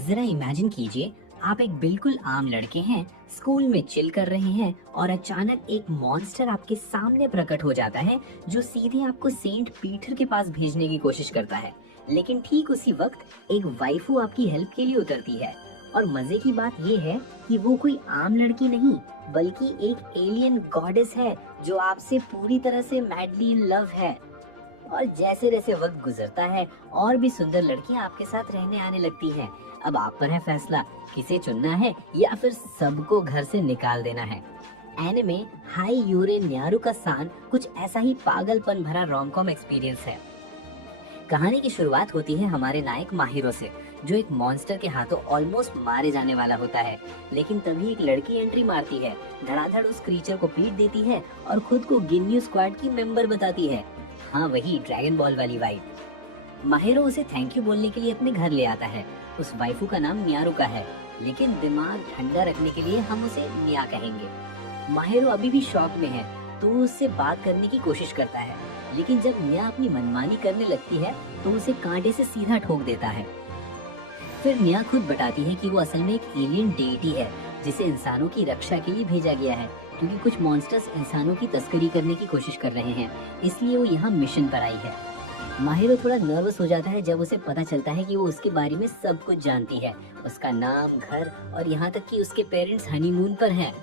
जरा इमेजिन कीजिए, आप एक बिल्कुल आम लड़के हैं, स्कूल में चिल कर रहे हैं और अचानक एक मॉन्स्टर आपके सामने प्रकट हो जाता है जो सीधे आपको सेंट पीटर के पास भेजने की कोशिश करता है। लेकिन ठीक उसी वक्त एक वाइफू आपकी हेल्प के लिए उतरती है। और मजे की बात ये है कि वो कोई आम लड़की नहीं, बल्कि एक एलियन गॉडेस है जो आपसे पूरी तरह से मैडली इन लव है। और जैसे जैसे वक्त गुजरता है, और भी सुंदर लड़कियां आपके साथ रहने आने लगती हैं। अब आप पर है फैसला, किसे चुनना है या फिर सबको घर से निकाल देना है। एनिमे हाई यूरे न्यारू का सान कुछ ऐसा ही पागलपन भरा रोमकॉम एक्सपीरियंस है। कहानी की शुरुआत होती है हमारे नायक माहिरो से, जो एक मॉन्स्टर के हाथों ऑलमोस्ट मारे जाने वाला होता है। लेकिन तभी एक लड़की एंट्री मारती है, धड़ाधड़ उस क्रीचर को पीट देती है और खुद को गिन्यू स्क्वाड की मेंबर बताती है। हाँ, वही ड्रैगन बॉल वाली वाइफ। माहिरो उसे थैंक यू बोलने के लिए अपने घर ले आता है। उस वाइफू का नाम न्यारू का है, लेकिन दिमाग ठंडा रखने के लिए हम उसे निया कहेंगे। माहिरो अभी भी शॉक में है, तो वो उससे बात करने की कोशिश करता है। लेकिन जब निया अपनी मनमानी करने लगती है तो उसे कांटे से सीधा ठोक देता है। फिर निया खुद बताती है कि वो असल में एक एलियन डेटी है, जिसे इंसानों की रक्षा के लिए भेजा गया है, क्योंकि कुछ मॉन्स्टर्स इंसानों की तस्करी करने की कोशिश कर रहे हैं, इसलिए वो यहाँ मिशन पर आई है। माहिरो थोड़ा नर्वस हो जाता है जब उसे पता चलता है कि वो उसके बारे में सब कुछ जानती है, उसका नाम, घर और यहाँ तक कि उसके पेरेंट्स हनीमून पर हैं।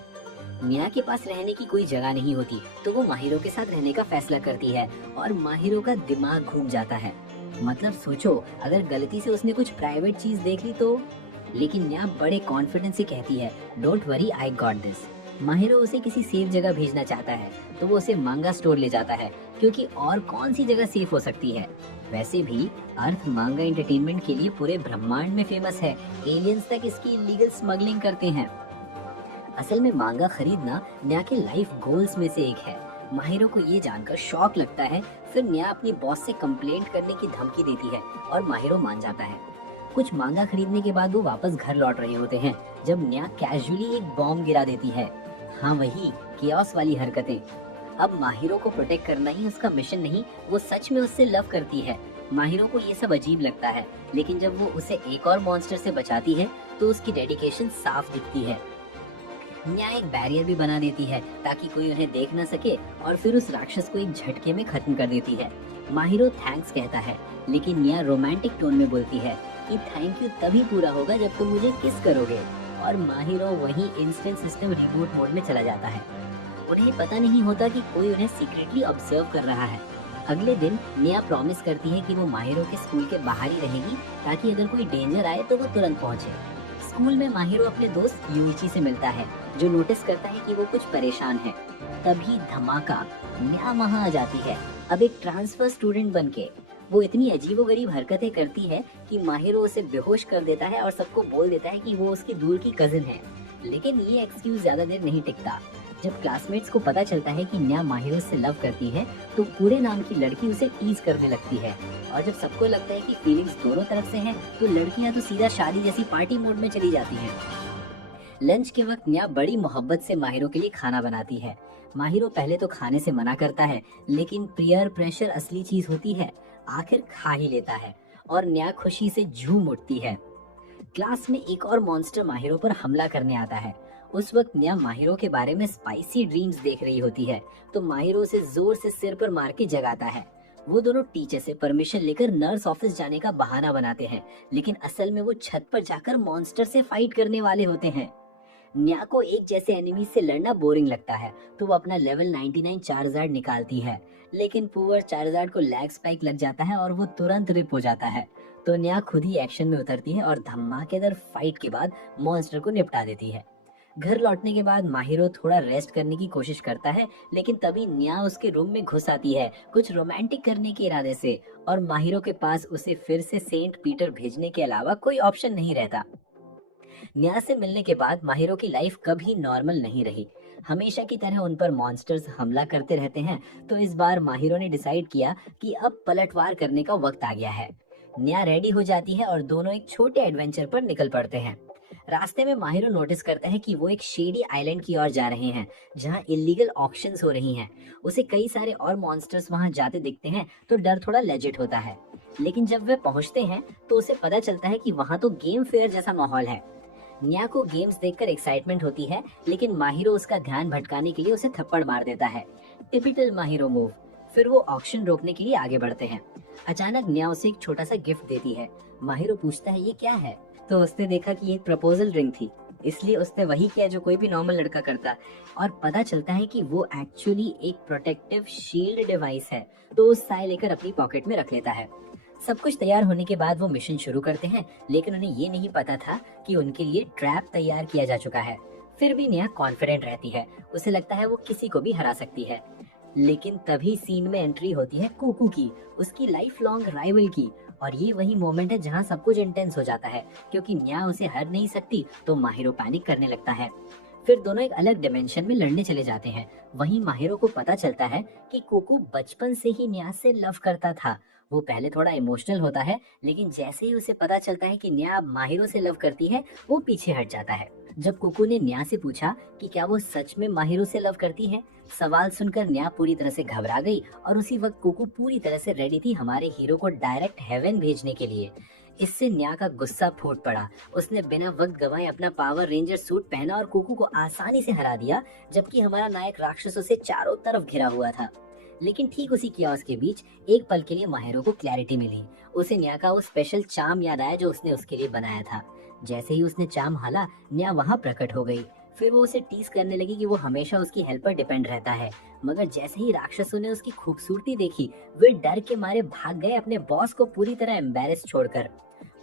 निया के पास रहने की कोई जगह नहीं होती, तो वो माहिरो के साथ रहने का फैसला करती है और माहिरो का दिमाग घूम जाता है। मतलब सोचो, अगर गलती से उसने कुछ प्राइवेट चीज देख ली तो। लेकिन निया बड़े कॉन्फिडेंस से कहती है, don't worry, I got this. Mahiro उसे किसी सेफ जगह भेजना चाहता है, तो वो उसे मांगा स्टोर ले जाता है, क्योंकि और कौन सी जगह सेफ हो सकती है। वैसे भी अर्थ मांगा एंटरटेनमेंट के लिए पूरे ब्रह्मांड में फेमस है, एलियंस तक इसकी इलीगल स्मगलिंग करते हैं। असल में मांगा खरीदना न्या के लाइफ गोल्स में से एक है। माहिरो को ये जानकर शॉक लगता है। फिर न्या अपनी बॉस से कंप्लेंट करने की धमकी देती है और माहिरो मान जाता है। कुछ मांगा खरीदने के बाद वो वापस घर लौट रहे होते हैं जब न्या कैजुअली एक बॉम्ब गिरा देती है। हाँ, वही केओस वाली हरकतें। अब माहिरो को प्रोटेक्ट करना ही उसका मिशन नहीं, वो सच में उससे लव करती है। माहिरो को ये सब अजीब लगता है, लेकिन जब वो उसे एक और मॉन्स्टर से बचाती है तो उसकी डेडिकेशन साफ दिखती है। न्या एक बैरियर भी बना देती है ताकि कोई उन्हें देख न सके, और फिर उस राक्षस को एक झटके में खत्म कर देती है। माहिरो थैंक्स कहता है, लेकिन न्या रोमांटिक टोन में बोलती है कि थैंक यू तभी पूरा होगा जब तुम मुझे किस करोगे। और माहिरो वहीं इंस्टेंट सिस्टम रिबूट मोड में चला जाता है। उन्हें पता नहीं होता कि कोई उन्हें सीक्रेटली ऑब्जर्व कर रहा है। अगले दिन न्या प्रॉमिस करती है कि वो माहिरो के स्कूल के बाहर ही रहेगी, ताकि अगर कोई डेंजर आए तो वो तुरंत पहुंचे। स्कूल में माहिरो अपने दोस्त यूइची से मिलता है, जो नोटिस करता है कि वो कुछ परेशान है। तभी धमाका, न्या वहाँ आ जाती है, अब एक ट्रांसफर स्टूडेंट बनके। वो इतनी अजीबोगरीब हरकतें करती है कि माहिरो उसे बेहोश कर देता है और सबको बोल देता है कि वो उसकी दूर की कजिन है। लेकिन ये एक्सक्यूज ज्यादा देर नहीं टिकता। जब क्लासमेट्स को पता चलता है कि न्या माहिरो से लव करती है, तो पूरे नाम की लड़की उसे टीज करने लगती है। और जब सबको लगता है कि फीलिंग्स दोनों तरफ से हैं, तो लड़कियां तो सीधा शादी जैसी पार्टी मोड में चली जाती हैं। लंच के वक्त न्या बड़ी मोहब्बत से माहिरो के लिए खाना बनाती है। माहिरो पहले तो खाने से मना करता है, लेकिन पीयर प्रेशर असली चीज होती है, आखिर खा ही लेता है और न्या खुशी से झूम उठती है। क्लास में एक और मॉन्स्टर माहिरो पर हमला करने आता है। उस वक्त न्या माहिरो के बारे में स्पाइसी ड्रीम्स देख रही होती है, तो माहिरो उसे जोर से सिर पर मार के जगाता है। वो दोनों टीचर से परमिशन लेकर नर्स ऑफिस जाने का बहाना बनाते हैं, लेकिन असल में वो छत पर जाकर मॉन्स्टर से फाइट करने वाले होते हैं। न्या को एक जैसे एनिमी से लड़ना बोरिंग लगता है, तो वो अपना लेवल 99 चार्जार्ड निकालती है। लेकिन पुअर चार्जार्ड को लैग स्पाइक लग जाता है और वो तुरंत रिप हो जाता है। तो न्या खुद ही एक्शन में उतरती है और धमाकेदार फाइट के बाद मॉन्स्टर को निपटा देती है। घर लौटने के बाद माहिरो थोड़ा रेस्ट करने की कोशिश करता है, लेकिन तभी न्या उसके रूम में घुस आती है, कुछ रोमांटिक करने के इरादे से। और माहिरो के पास उसे फिर से सेंट पीटर भेजने के अलावा कोई ऑप्शन नहीं रहता। न्या से मिलने के बाद माहिरो की लाइफ कभी नॉर्मल नहीं रही। हमेशा की तरह उन पर मॉन्स्टर्स हमला करते रहते हैं, तो इस बार माहिरो ने डिसाइड किया कि अब पलटवार करने का वक्त आ गया है। न्या रेडी हो जाती है और दोनों एक छोटे एडवेंचर पर निकल पड़ते हैं। रास्ते में माहिरो नोटिस करता है कि वो एक शेडी आइलैंड की ओर जा रहे हैं, जहाँ इलीगल ऑक्शंस हो रही हैं। उसे कई सारे और मॉन्स्टर्स वहाँ जाते दिखते हैं, तो डर थोड़ा लेजिट होता है। लेकिन जब वे पहुंचते हैं तो उसे पता चलता है कि वहां तो गेम फेयर जैसा माहौल है। न्या को गेम्स देखकर एक्साइटमेंट होती है, लेकिन माहिरो उसका ध्यान भटकाने के लिए उसे थप्पड़ मार देता है। Typical Mahiro move. फिर वो ऑक्शन रोकने के लिए आगे बढ़ते हैं। अचानक न्या उसे एक छोटा सा गिफ्ट देती है। माहिरो पूछता है ये क्या है, तो उसने देखा कि ये एक प्रपोजल रिंग थी, इसलिए उसने वही किया जो कोई भी नॉर्मल लड़का करता। और पता चलता है कि वो एक्चुअली एक प्रोटेक्टिव शील्ड डिवाइस है, तो उस साय लेकर अपनी पॉकेट में रख लेता है। सब कुछ तैयार होने के बाद वो मिशन शुरू करते हैं, लेकिन उन्हें ये नहीं पता था कि उनके लिए ट्रैप तैयार किया जा चुका है। फिर भी नेहा कॉन्फिडेंट रहती है, उसे लगता है वो किसी को भी हरा सकती है। लेकिन तभी सीन में एंट्री होती है कुकू की, उसकी लाइफ लॉन्ग राइवल की। और ये वही मोमेंट है जहाँ सब कुछ इंटेंस हो जाता है, क्योंकि नेहा उसे हर नहीं सकती तो माहिरो पैनिक करने लगता है। फिर दोनों एक अलग डिमेंशन में लड़ने चले जाते हैं। वहीं माहिरो को पता चलता है कि कुकू बचपन से ही न्या से लव करता था। वो पहले थोड़ा इमोशनल होता है, लेकिन जैसे ही उसे पता चलता है कि न्या अब माहिरो से लव करती है, वो पीछे हट जाता है। जब कुकू ने न्या से पूछा कि क्या वो सच में माहिरो से लव करती है, सवाल सुनकर न्या पूरी तरह से घबरा गई। और उसी वक्त कुकू पूरी तरह से रेडी थी हमारे हीरो को डायरेक्ट हेवन भेजने के लिए। इससे न्या का गुस्सा फूट पड़ा। उसने बिना वक्त गवाए अपना पावर रेंजर सूट पहना और कुकू को आसानी से हरा दिया, जबकि हमारा नायक राक्षसों से चारों तरफ घिरा हुआ था। लेकिन ठीक उसी कियास के बीच एक पल के लिए माहिरो को क्लैरिटी मिली। उसे न्या का वो स्पेशल चाम याद आया जो उसने उसके लिए बनाया था। जैसे ही उसने चाम हाला, न्या वहां प्रकट हो गई। फिर वो उसे टीज करने लगी कि वो हमेशा उसकी हेल्प पर डिपेंड रहता है। मगर जैसे ही राक्षसों ने उसकी खूबसूरती देखी, वे डर के मारे भाग गए अपने बॉस को पूरी तरह एम्बेरस छोड़कर।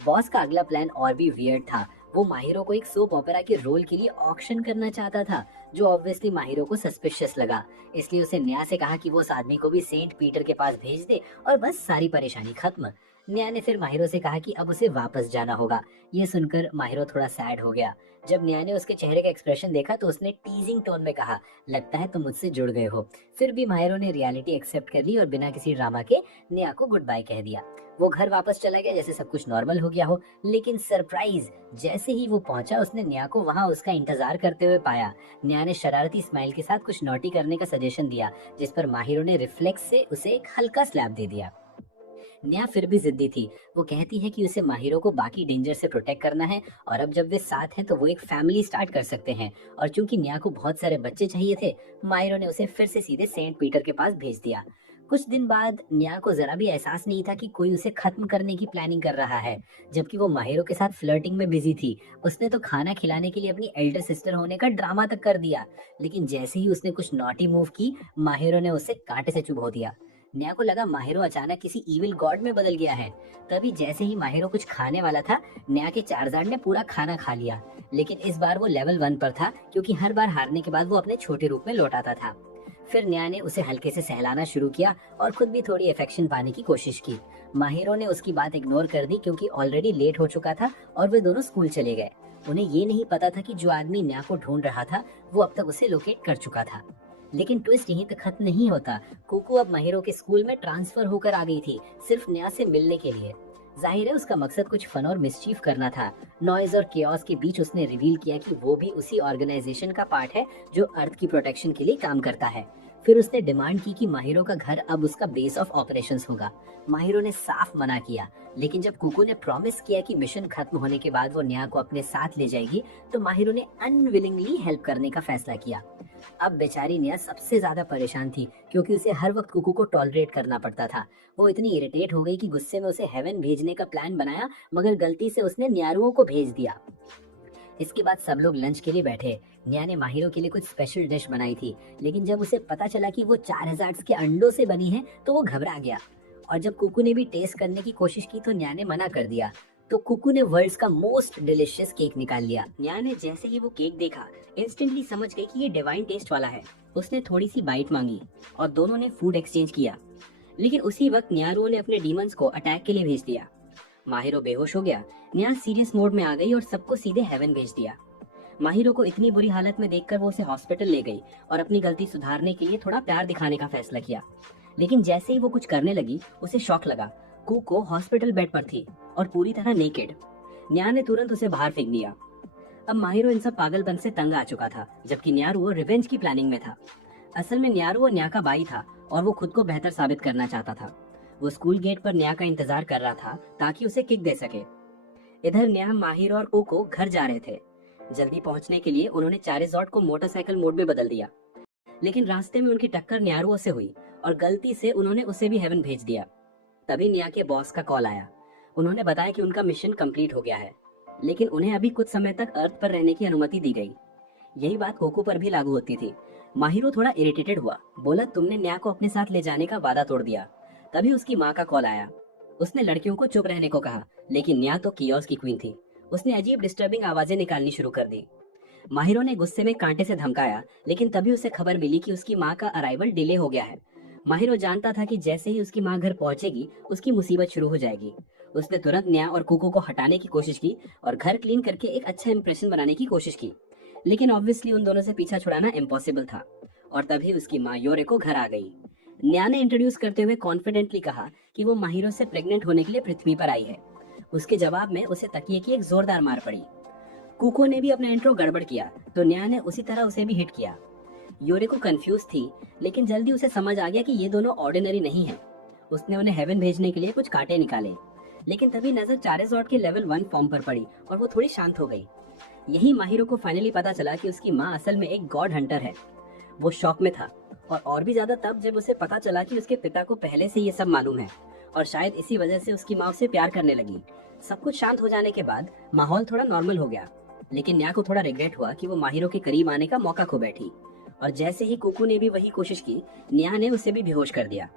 बॉस का अगला प्लान और भी वियर्ड था। वो माहिरो को एक सोप ओपेरा के रोल के लिए ऑक्शन करना चाहता था, जो ऑब्वियसली माहिरो को सस्पिशियस लगा। इसलिए उसे न्या से कहा कि वो उस आदमी को भी सेंट पीटर के पास भेज दे और बस सारी परेशानी खत्म। न्या ने फिर माहिरो से कहा कि अब उसे वापस जाना होगा। ये सुनकर माहिरो थोड़ा सैड हो गया। जब न्या ने उसके चेहरे का एक्सप्रेशन देखा तो उसने टीजिंग टोन में कहा, लगता है तुम मुझसे जुड़ गए हो। फिर भी माहिरो ने रियलिटी एक्सेप्ट कर ली और बिना किसी ड्रामा के न्या को गुड बाय कह दिया। वो घर वापस चला गया जैसे सब कुछ नॉर्मल हो गया हो। लेकिन सरप्राइज, जैसे ही वो पहुंचा उसने न्या को वहां उसका इंतजार करते हुए पाया। न्या ने शरारती स्माइल के साथ कुछ नॉटी करने का सजेशन दिया, जिस पर माहिरो ने रिफ्लेक्स से उसे एक हल्का स्लैप दे दिया। न्या फिर भी जिद्दी थी। वो कहती है कि उसे माहिरो को बाकी डेंजर से प्रोटेक्ट करना है, और अब जब वे साथ हैं तो वो एक फैमिली स्टार्ट कर सकते हैं। और चूंकि न्या को बहुत सारे बच्चे चाहिए थे, माहिरो ने उसे फिर से सीधे सेंट पीटर के पास भेज दिया। कुछ दिन बाद न्या को जरा भी एहसास नहीं था कि कोई उसे खत्म करने की प्लानिंग कर रहा है, जबकि वो माहिरो के साथ फ्लर्टिंग में बिजी थी। उसने तो खाना खिलाने के लिए अपनी एल्डर सिस्टर होने का ड्रामा तक कर दिया। लेकिन जैसे ही उसने कुछ नॉटी मूव की, माहिरो ने उसे कांटे से चुभो दिया। न्या को लगा माहिरो अचानक किसी इविल गॉड में बदल गया है। तभी जैसे ही माहिरो कुछ खाने वाला था, न्या के चारजार्ड ने पूरा खाना खा लिया। लेकिन इस बार वो लेवल 1 पर था, क्योंकि हर बार हारने के बाद वो अपने छोटे रूप में लौट आता था। फिर न्या ने उसे हल्के से सहलाना शुरू किया और खुद भी थोड़ी अफेक्शन पाने की कोशिश की। माहिरो ने उसकी बात इग्नोर कर दी, क्योंकि ऑलरेडी लेट हो चुका था और वे दोनों स्कूल चले गए। उन्हें ये नहीं पता था कि जो आदमी न्या को ढूंढ रहा था वो अब तक उसे लोकेट कर चुका था। लेकिन ट्विस्ट यहीं तक खत्म नहीं होता। कुकू अब माहिरो के स्कूल में ट्रांसफर होकर आ गई थी, सिर्फ न्या से मिलने के लिए। जाहिर है उसका मकसद कुछ फन और मिसचीफ करना था। नॉइज और केओस के बीच उसने रिवील किया कि वो भी उसी ऑर्गेनाइजेशन का पार्ट है जो अर्थ की प्रोटेक्शन के लिए काम करता है। फिर उसने डिमांड की कि माहिरो का घर अब उसका बेस ऑफ ऑपरेशंस होगा। माहिरो ने साफ मना किया, लेकिन जब कुकू ने प्रॉमिस किया कि मिशन खत्म होने के बाद वो न्या को अपने साथ ले जाएगी, तो माहिरो ने अनविलिंगली हेल्प करने का फैसला किया। अब बेचारी न्या सबसे ज्यादा परेशान थी, क्योंकि उसे हर वक्त कुकू को टॉलरेट करना पड़ता था। वो इतनी इरिटेट हो गई कि गुस्से में उसे हेवन भेजने का प्लान बनाया, मगर गलती से उसने न्यारुओं को भेज दिया। इसके बाद सब लोग लंच के लिए बैठे। न्या ने माहिरो के लिए कुछ स्पेशल डिश बनाई थी, लेकिन जब उसे पता चला कि वो 4000 के अंडों से बनी है, तो वो घबरा गया। और जब कुकू ने भी टेस्ट करने की कोशिश की तो न्या ने मना कर दिया। तो कुकू ने वर्ल्ड्स का मोस्ट डिलिशियस केक निकाल लिया। न्या ने जैसे ही वो केक देखा, इंस्टेंटली समझ गई कि ये डिवाइन टेस्ट वाला है। उसने थोड़ी सी बाइट मांगी और दोनों ने फूड एक्सचेंज किया। लेकिन उसी वक्त न्यारुओं ने अपने डीमंस को अटैक के लिए भेज दिया। माहिरो बेहोश हो गया। न्या सीरियस मोड में आ गई और सबको सीधे हेवन भेज दिया। माहिरो को इतनी बुरी हालत में देखकर वो उसे हॉस्पिटल ले गई और अपनी गलती सुधारने के लिए थोड़ा प्यार दिखाने का फैसला किया। लेकिन जैसे ही वो कुछ करने लगी, उसे शॉक लगा। कुको हॉस्पिटल बेड पर थी और पूरी तरह नेकेड। न्या ने तुरंत उसे बाहर फेंक दिया। अब माहिरो इन सब पागलपन से तंग आ चुका था, जबकि न्यारुओ रिवेंज की प्लानिंग में था। असल में न्यारुओ न्या का भाई था और वो खुद को बेहतर साबित करना चाहता था। वो स्कूल गेट पर न्या का इंतजार कर रहा था ताकि उसे किक दे सके। इधर न्या, माहिर और कोको घर जा रहे थे। जल्दी पहुंचने के लिए उन्होंने चारेजॉर्ड को मोटरसाइकिल मोड में बदल दिया, लेकिन रास्ते में उनकी टक्कर न्यारुओ से हुई और गलती से उन्होंने उसे भी हेवन भेज दिया। तभी न्या के बॉस का कॉल आया। उन्होंने बताया कि उनका मिशन कंप्लीट हो गया है, लेकिन उन्हें अभी कुछ समय तक अर्थ पर रहने की अनुमति दी गई। यही बात कोको पर भी लागू होती थी। माहिरो थोड़ा इरिटेटेड हुआ, बोला तुमने न्या को अपने साथ ले जाने का वादा तोड़ दिया। तभी उसकी माँ का कॉल आया। उसने लड़कियों को चुप रहने को कहा, लेकिन न्या तो कियोस की क्वीन थी। उसने अजीब डिस्टर्बिंग आवाजें निकालनी शुरू कर दी। माहिरो ने गुस्से में कांटे से धमकाया, लेकिन तभी उसे खबर मिली कि उसकी माँ का अराइवल डिले हो गया है। माहिरो जानता था कि जैसे ही उसकी माँ घर पहुंचेगी उसकी मुसीबत शुरू हो जाएगी। उसने तुरंत न्या और कोको को हटाने की कोशिश की और घर क्लीन करके एक अच्छा इंप्रेशन बनाने की कोशिश की, लेकिन ऑब्वियसली उन दोनों से पीछा छुड़ाना इम्पॉसिबल था। और तभी उसकी माँ योरेको घर आ गई। न्या ने इंट्रोड्यूस करते हुए कॉन्फिडेंटली कहा कि वो माहिरो से प्रेग्नेंट होने के लिए पृथ्वी पर आई है। उसके जवाब में उसे तकिए की एक जोरदार मार पड़ी। कुको ने भी अपना इंट्रो गड़बड़ किया तो न्या ने उसी तरह उसे भी हिट किया। योरेको कंफ्यूज थी, लेकिन जल्दी उसे समझ आ गया कि ये दोनों ऑर्डिनरी नहीं है। उसने उन्हें हेवन भेजने के लिए कुछ कांटे निकाले, लेकिन तभी नजर चारेजॉर्ड के लेवल 1 फॉर्म पर पड़ी और वो थोड़ी शांत हो गई। यही माहिरो को फाइनली पता चला कि उसकी माँ असल में एक गॉड हंटर है। वो शॉक में था, और भी ज्यादा तब जब उसे पता चला कि उसके पिता को पहले से ये सब मालूम है और शायद इसी वजह से उसकी माँ उसे प्यार करने लगी। सब कुछ शांत हो जाने के बाद माहौल थोड़ा नॉर्मल हो गया, लेकिन न्या को थोड़ा रिग्रेट हुआ कि वो माहिरो के करीब आने का मौका खो बैठी। और जैसे ही कुकू ने भी वही कोशिश की, न्या ने उसे भी बेहोश कर दिया।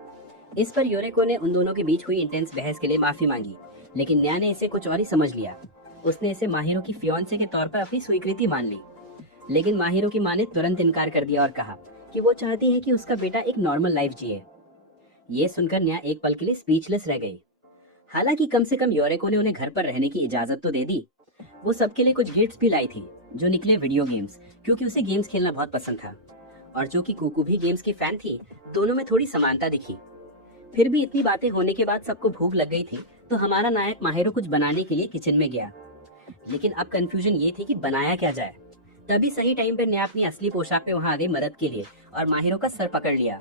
इस पर योरेको ने उन दोनों के बीच हुई इंटेंस बहस के लिए माफी मांगी, लेकिन न्या ने इसे कुछ और ही समझ लिया। उसने इसे माहिरो की फियांसे के तौर पर अपनी स्वीकृति मान ली, लेकिन माहिरो की माँ ने तुरंत इनकार कर दिया और कहा कि वो चाहती है कि उसका बेटा एक नॉर्मल लाइफ जिए। ये सुनकर न्या एक पल के लिए स्पीचलेस रह गई। हालांकि कम से कम योरेको ने उन्हें घर पर रहने की इजाजत तो दे दी। वो सबके लिए कुछ गिफ्ट्स भी लाई थी, जो निकले वीडियो गेम्स, क्योंकि उसे गेम्स खेलना बहुत पसंद था। और जो कि कुकू भी गेम्स की फैन थी, दोनों में थोड़ी समानता दिखी। फिर भी इतनी बातें होने के बाद सबको भूख लग गई थी, तो हमारा नायक माहिरो कुछ बनाने के लिए किचन में गया। लेकिन अब कंफ्यूजन ये थी कि बनाया क्या जाए। तभी सही टाइम पर न्या अपनी असली पोशाक में वहां आ गई मदद के लिए और माहिरो का सर पकड़ लिया।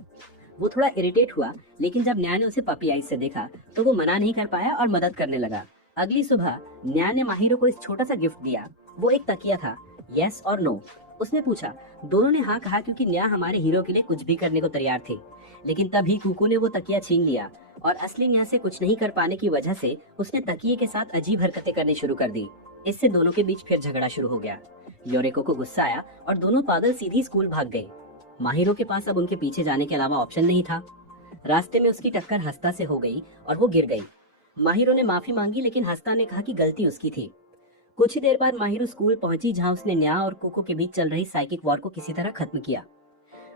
वो थोड़ा इरिटेट हुआ, लेकिन जब न्या ने उसे पपी आइज से देखा तो वो मना नहीं कर पाया और मदद करने लगा। अगली सुबह न्या ने माहिरो को इस छोटा सा गिफ्ट दिया। वो एक तकिया था, यस और नो। उसने पूछा। दोनों ने हाँ कहा, क्योंकि न्या हमारे हीरो के लिए कुछ भी करने को तैयार थे। लेकिन तभी कुकू ने वो तकिया छीन लिया और असली न्या से कुछ नहीं कर पाने की वजह से उसने तकिए के साथ अजीब हरकतें करनी शुरू कर दी। इससे दोनों के बीच फिर झगड़ा शुरू हो गया। योरेको को गुस्सा आया और दोनों पागल सीधी स्कूल भाग गए। माहिरो के पास अब उनके पीछे जाने के अलावा ऑप्शन नहीं था। रास्ते में उसकी टक्कर हस्ता से हो गई और वो गिर गई। माहिरो ने माफी मांगी, लेकिन हस्ता ने कहा कि गलती उसकी थी। कुछ ही देर बाद माहिरो स्कूल पहुंची, जहां उसने न्या और कोको के बीच चल रही साइकिक वॉर को किसी तरह खत्म किया।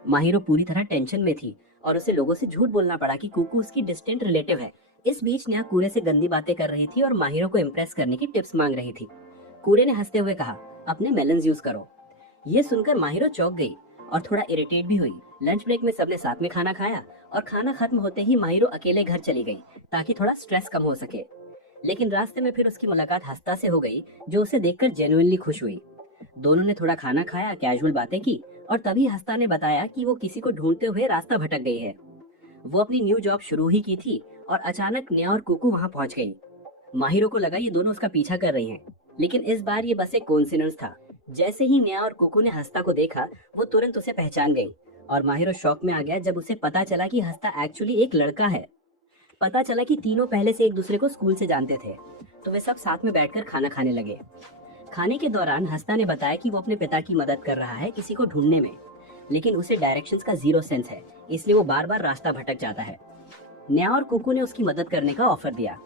माहिरो पूरी तरह टेंशन में थी और उसे लोगों से झूठ बोलना पड़ा कि कोको उसकी डिस्टेंट रिलेटिव है। इस बीच न्या कूरे से गंदी बातें कर रही थी और माहिरो को इम्प्रेस करने की टिप्स मांग रही थी। कूरे ने हंसते हुए कहा, अपने मेलन्स यूज करो। ये सुनकर माहिरो चौंक गई और थोड़ा इरिटेट भी हुई। लंच ब्रेक में सबने साथ में खाना खाया और खाना खत्म होते ही माहिरो अकेले घर चली गई ताकि थोड़ा स्ट्रेस कम हो सके। लेकिन रास्ते में फिर उसकी मुलाकात हस्ता से हो गई, जो उसे देखकर जेन्युइनली खुश हुई। दोनों ने थोड़ा खाना खाया, कैजुअल बातें की और तभी हस्ता ने बताया कि वो किसी को ढूंढते हुए रास्ता भटक गई है। वो अपनी न्यू जॉब शुरू ही की थी और अचानक न्या और कुकू वहां पहुंच गई। माहिरो को लगा ये दोनों उसका पीछा कर रही हैं, लेकिन इस बार ये बस एक कोइंसिडेंस था। जैसे ही न्या और कुकू ने हस्ता को देखा, वो तुरंत उसे पहचान गई और माहिरो शॉक में आ गया जब उसे पता चला कि हस्ता एक्चुअली एक लड़का है। पता चला कि तीनों पहले से एक दूसरे को स्कूल से जानते थे, तो वे सब साथ में बैठकर खाना खाने लगे। खाने के दौरान हस्ता ने बताया कि वो अपने पिता की मदद कर रहा है किसी को ढूंढने में, लेकिन उसे डायरेक्शंस का जीरो सेंस है, इसलिए वो बार बार रास्ता भटक जाता है। न्या और कुकू ने उसकी मदद करने का ऑफर दिया,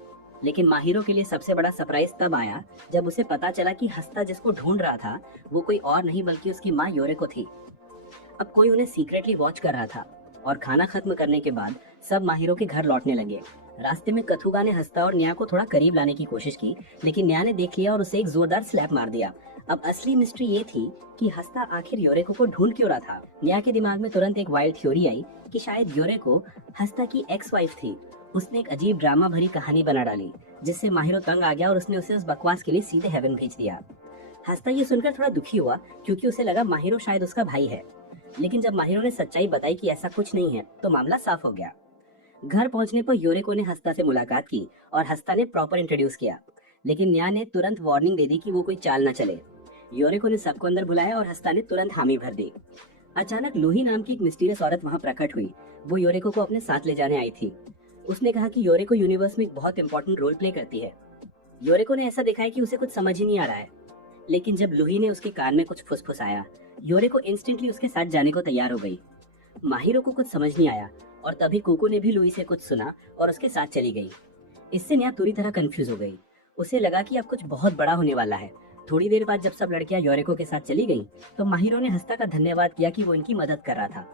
लेकिन माहिरो के लिए सबसे बड़ा सरप्राइज तब आया जब उसे पता चला कि हस्ता जिसको ढूंढ रहा था वो कोई और नहीं बल्कि उसकी माँ योरेको थी। अब कोई उन्हें सीक्रेटली वॉच कर रहा था। और खाना खत्म करने के बाद सब माहिरो के घर लौटने लगे। रास्ते में कथुगा ने हस्ता और न्या को थोड़ा करीब लाने की कोशिश की, लेकिन न्या ने देख लिया और उसे एक जोरदार स्लैप मार दिया। अब असली मिस्ट्री ये थी कि हस्ता आखिर योरेको को ढूंढ क्यों रहा था। न्या के दिमाग में तुरंत एक वाइल्ड थ्योरी आई कि शायद योरेको हस्ता की एक्स वाइफ थी। उसने एक अजीब ड्रामा भरी कहानी बना डाली, जिससे माहिरो तंग आ गया और उसने उसे उस बकवास के लिए सीधे हेवन भेज दिया। हस्ता ये सुनकर थोड़ा दुखी हुआ, क्योंकि उसे लगा माहिरो शायद उसका भाई है। लेकिन जब माहिरो ने सच्चाई बताई कि ऐसा कुछ नहीं है, तो मामला साफ हो गया। घर पहुंचने पर योरिको ने हस्ता से मुलाकात की और हस्ता ने प्रॉपर इंट्रोड्यूस किया, लेकिन न्या ने तुरंत वार्निंग दे दी कि वो कोई चाल ना चले। योरिको ने सबको अंदर बुलाया और हस्ता ने तुरंत हामी भर दी। अचानक लूही नाम की एक मिस्टीरियस औरत वहां प्रकट हुई। वो योरिको को अपने साथ ले जाने आई थी। उसने कहा कि योरिको यूनिवर्स में एक बहुत इंपॉर्टेंट रोल प्ले करती है। योरिको ने ऐसा देखा है कि उसे कुछ समझ ही नहीं आ रहा है, लेकिन जब लूही ने उसके कान में कुछ फुसफुसाया, योरिको इंस्टेंटली उसके साथ जाने को तैयार हो गई। माहिरो को कुछ समझ नहीं आया और तभी कोको ने भी लूही से कुछ सुना और उसके साथ चली गई। इससे न्या पूरी तरह कंफ्यूज हो गई। उसे लगा कि अब कुछ बहुत बड़ा होने वाला है। थोड़ी देर बाद जब सब लड़कियां योरिको के साथ चली गईं, तो माहिरो ने हस्ता का धन्यवाद किया कि वो इनकी मदद कर रहा था,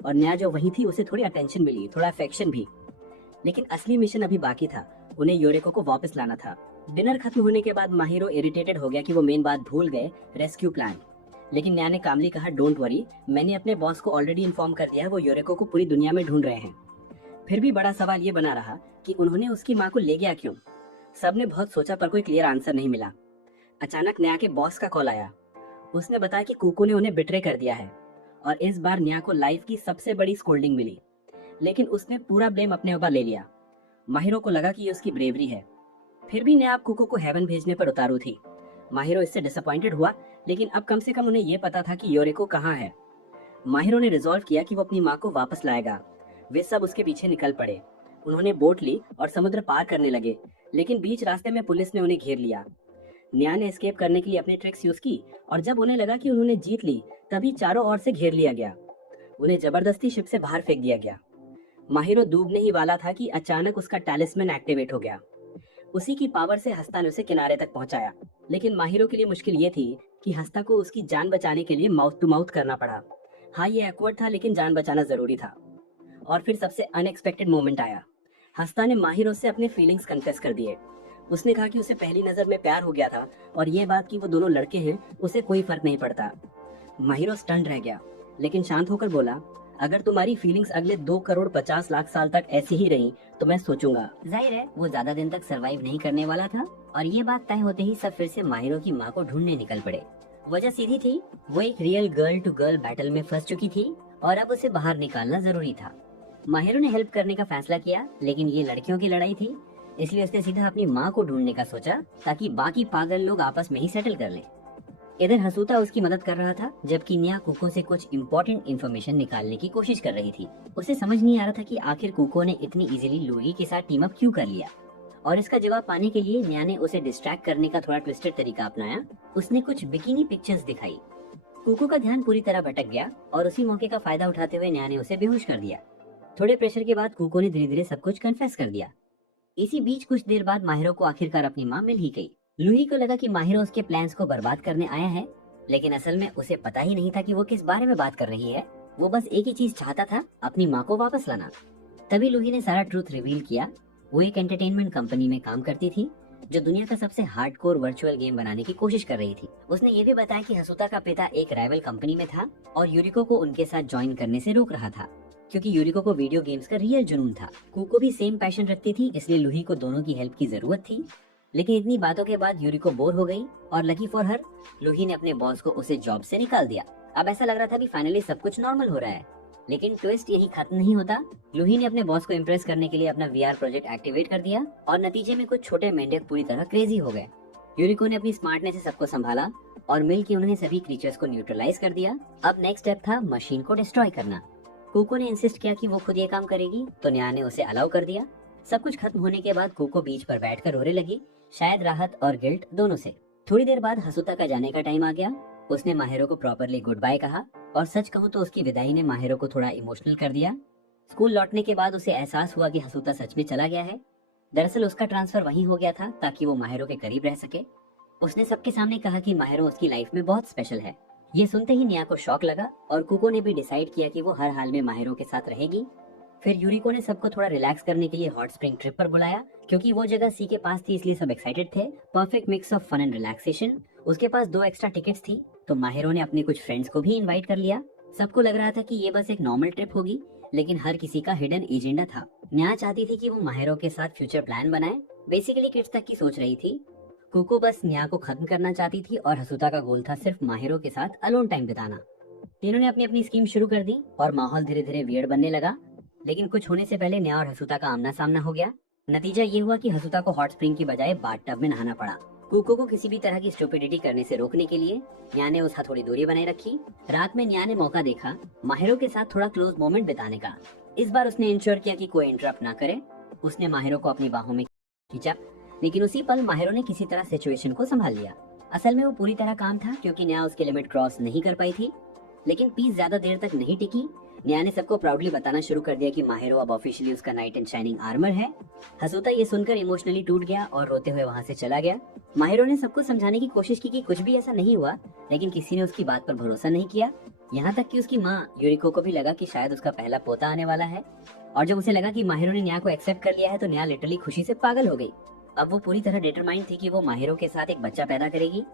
और न्या जो वही थी उसे थोड़ी अटेंशन मिली, थोड़ा अफेक्शन भी। लेकिन असली मिशन अभी बाकी था, उन्हें योरिको को वापस लाना था। डिनर खत्म होने के बाद माहिरो इरिटेटेड हो गया कि वो मेन बात भूल गए, रेस्क्यू प्लान। लेकिन न्या ने कामली कहा, डोंट वरी, मैंने अपने बॉस को ऑलरेडी इन्फॉर्म कर दिया है, वो योरिको को पूरी दुनिया में ढूंढ रहे हैं। फिर भी बड़ा सवाल ये बना रहा कि उन्होंने उसकी माँ को ले गया क्यों। सबने बहुत सोचा पर कोई क्लियर आंसर नहीं मिला। अचानक न्या के बॉस का कॉल आया। उसने बताया कि कुको ने उन्हें बिट्रे कर दिया है और इस बार न्या को लाइफ की सबसे बड़ी स्कोल्डिंग मिली, लेकिन उसने पूरा ब्लेम अपने ऊपर ले लिया। माहिरो को लगा कि ये उसकी ब्रेवरी है। फिर भी न्या कुको को हेवन भेजने पर उतारू थी। माहिरो इससे डिसअपॉइंटेड हुआ, लेकिन अब कम से कम उन्हें यह पता था कि योरिको कहाँ है। माहिरो ने रिजॉल्व किया कि वो अपनी माँ को वापस लाएगा। वे सब उसके पीछे निकल पड़े। उन्होंने बोट ली और समुद्र पार करने लगे, लेकिन बीच रास्ते में पुलिस ने उन्हें घेर लिया। न्या ने एस्केप करने के लिए अपनी ट्रिक्स यूज की और जब उन्हें लगा कि उन्होंने जीत ली, तभी चारों ओर से घेर लिया गया। उन्हें जबरदस्ती शिप से बाहर फेंक दिया गया। माहिरो डूबने ही वाला था कि अचानक उसका टैलिस्मैन एक्टिवेट हो गया। उसी की पावर से हस्ता ने उसे किनारे तक पहुंचाया, लेकिन माहिरो के लिए मुश्किल ये थी कि हस्ता को उसकी जान बचाने के लिए माउथ टू माउथ करना पड़ा। हाँ, ये एक्वर्ड था, लेकिन जान बचाना जरूरी था। और फिर सबसे अनएक्सपेक्टेड मोमेंट आया। हस्ता ने माहिरो से अपने फीलिंग्स कन्फेस कर दिए। उसने कहा कि उसे पहली नजर में प्यार हो गया था और ये बात कि वो दोनों लड़के हैं उसे कोई फर्क नहीं पड़ता। माहिरो स्टन्ड रह गया, लेकिन शांत होकर बोला, अगर तुम्हारी फीलिंग्स अगले 2 करोड़ 50 लाख साल तक ऐसी ही रही तो मैं सोचूंगा। जाहिर है वो ज्यादा दिन तक सरवाइव नहीं करने वाला था, और ये बात तय होते ही सब फिर से माहिरो की माँ को ढूंढने निकल पड़े। वजह सीधी थी, वो एक real girl to girl battle में फंस चुकी थी और अब उसे बाहर निकालना जरूरी था। माहिरो ने हेल्प करने का फैसला किया, लेकिन ये लड़कियों की लड़ाई थी, इसलिए उसने सीधा अपनी माँ को ढूंढने का सोचा ताकि बाकी पागल लोग आपस में ही सेटल कर लें। इधर हसूता उसकी मदद कर रहा था, जबकि न्या कुको से कुछ इम्पोर्टेंट इन्फॉर्मेशन निकालने की कोशिश कर रही थी। उसे समझ नहीं आ रहा था कि आखिर कुको ने इतनी इजीली लूही के साथ टीम अप क्यों कर लिया, और इसका जवाब पाने के लिए न्या ने उसे डिस्ट्रैक्ट करने का थोड़ा ट्विस्टेड तरीका अपनाया। उसने कुछ बिकिनी पिक्चर्स दिखाई। कुको का ध्यान पूरी तरह भटक गया और उसी मौके का फायदा उठाते हुए न्या ने उसे बेहोश कर दिया। थोड़े प्रेशर के बाद कुको ने धीरे धीरे सब कुछ कन्फेस कर दिया। इसी बीच कुछ देर बाद माहिरो को आखिरकार अपनी माँ मिल ही गई। लूही को लगा कि माहिरो उसके प्लान्स को बर्बाद करने आया है, लेकिन असल में उसे पता ही नहीं था कि वो किस बारे में बात कर रही है। वो बस एक ही चीज चाहता था, अपनी माँ को वापस लाना। तभी लूही ने सारा ट्रूथ रिवील किया। वो एक एंटरटेनमेंट कंपनी में काम करती थी जो दुनिया का सबसे हार्डकोर वर्चुअल गेम बनाने की कोशिश कर रही थी। उसने ये भी बताया कि हसूता का पिता एक राइवल कंपनी में था और यूरिको को उनके साथ ज्वाइन करने से रोक रहा था, क्योंकि यूरिको को वीडियो गेम्स का रियल जुनून था। कुको भी सेम पैशन रखती थी, इसलिए लूही को दोनों की हेल्प की जरूरत थी। लेकिन इतनी बातों के बाद यूरिको बोर हो गई और लकी फॉर हर, लूही ने अपने बॉस को उसे जॉब से निकाल दिया। अब ऐसा लग रहा था कि फाइनली सब कुछ नॉर्मल हो रहा है, लेकिन ट्विस्ट यही खत्म नहीं होता। लूही ने अपने बॉस को इम्प्रेस करने के लिए अपना वीआर प्रोजेक्ट एक्टिवेट कर दिया और नतीजे में कुछ छोटे मेंढक पूरी तरह क्रेजी हो गए। यूरिको ने अपनी स्मार्टनेस से सबको संभाला और मिलकर उन्होंने सभी क्रीचर्स को न्यूट्रलाइज कर दिया। अब नेक्स्ट स्टेप था मशीन को डिस्ट्रॉय करना। कुको ने इंसिस्ट किया कि वो खुद ये काम करेगी, तो न्या ने उसे अलाउ कर दिया। सब कुछ खत्म होने के बाद कुको बीच पर बैठकर रोने लगी, शायद राहत और गिल्ट दोनों से। थोड़ी देर बाद हसूता का जाने का टाइम आ गया। उसने माहिरो को प्रॉपरली गुड बाय कहा और सच कहूँ तो उसकी विदाई ने माहिरो को थोड़ा इमोशनल कर दिया। स्कूल लौटने के बाद उसे एहसास हुआ कि हसूता सच में चला गया है। दरअसल उसका ट्रांसफर वहीं हो गया था ताकि वो माहिरो के करीब रह सके। उसने सबके सामने कहा कि माहिरो उसकी लाइफ में बहुत स्पेशल है। ये सुनते ही न्या को शॉक लगा और कुको ने भी डिसाइड किया कि वो हर हाल में माहिरो के साथ रहेगी। फिर यूरिको ने सबको थोड़ा रिलैक्स करने के लिए हॉट स्प्रिंग ट्रिप पर बुलाया, क्योंकि वो जगह सी के पास थी, इसलिए सब एक्साइटेड थे। Perfect mix of fun and relaxation. उसके पास 2 एक्स्ट्रा टिकट्स थी, तो माहिरो ने अपने कुछ फ्रेंड्स को भी इनवाइट कर लिया। सबको लग रहा था कि ये बस एक नॉर्मल ट्रिप होगी, लेकिन हर किसी का हिडन एजेंडा था। न्या चाहती थी कि वो माहिरो के साथ फ्यूचर प्लान बनाए, बेसिकली किड्स तक की सोच रही थी। कुको बस न्या को खत्म करना चाहती थी और हसूता का गोल था सिर्फ माहिरो के साथ अलोन टाइम बिताना। तीनों ने अपनी अपनी स्कीम शुरू कर दी और माहौल धीरे धीरे वियर्ड बनने लगा। लेकिन कुछ होने से पहले न्या और हसुता का आमना सामना हो गया। नतीजा ये हुआ कि हसुता को हॉट स्प्रिंग की बजाय बाथटब में नहाना पड़ा। कुको को किसी भी तरह की स्टुपिडिटी करने से रोकने के लिए न्या ने उसका थोड़ी दूरी बनाए रखी। रात में न्या ने मौका देखा माहिरो के साथ थोड़ा क्लोज मोमेंट बिताने का। इस बार उसने इंश्योर किया कि कोई इंटरप्ट ना करे। उसने माहिरो को अपनी बाहों में खींचा, लेकिन उसी पल माहिरो ने किसी तरह सिचुएशन को संभाल लिया। असल में वो पूरी तरह काम था क्योंकि न्या उसके लिमिट क्रॉस नहीं कर पाई थी। लेकिन पीस ज्यादा देर तक नहीं टिकी। न्या ने सबको प्राउडली बताना शुरू कर दिया कि माहिरो अब ऑफिशियली उसका नाइट एंड शाइनिंग आर्मर है। हसुता ये सुनकर इमोशनली टूट गया और रोते हुए वहां से चला गया। माहिरो ने सबको समझाने की कोशिश की कि कुछ भी ऐसा नहीं हुआ, लेकिन किसी ने उसकी बात पर भरोसा नहीं किया। यहाँ तक कि उसकी माँ यूरिको को भी लगा कि शायद उसका पहला पोता आने वाला है। और जब उसे लगा कि माहिरो ने न्या को एक्सेप्ट कर लिया है तो न्या लिटरली खुशी से पागल हो गई। अब वो पूरी तरह डिटरमाइंड थी कि वो माहिरो के साथ एक बच्चा पैदा करेगी।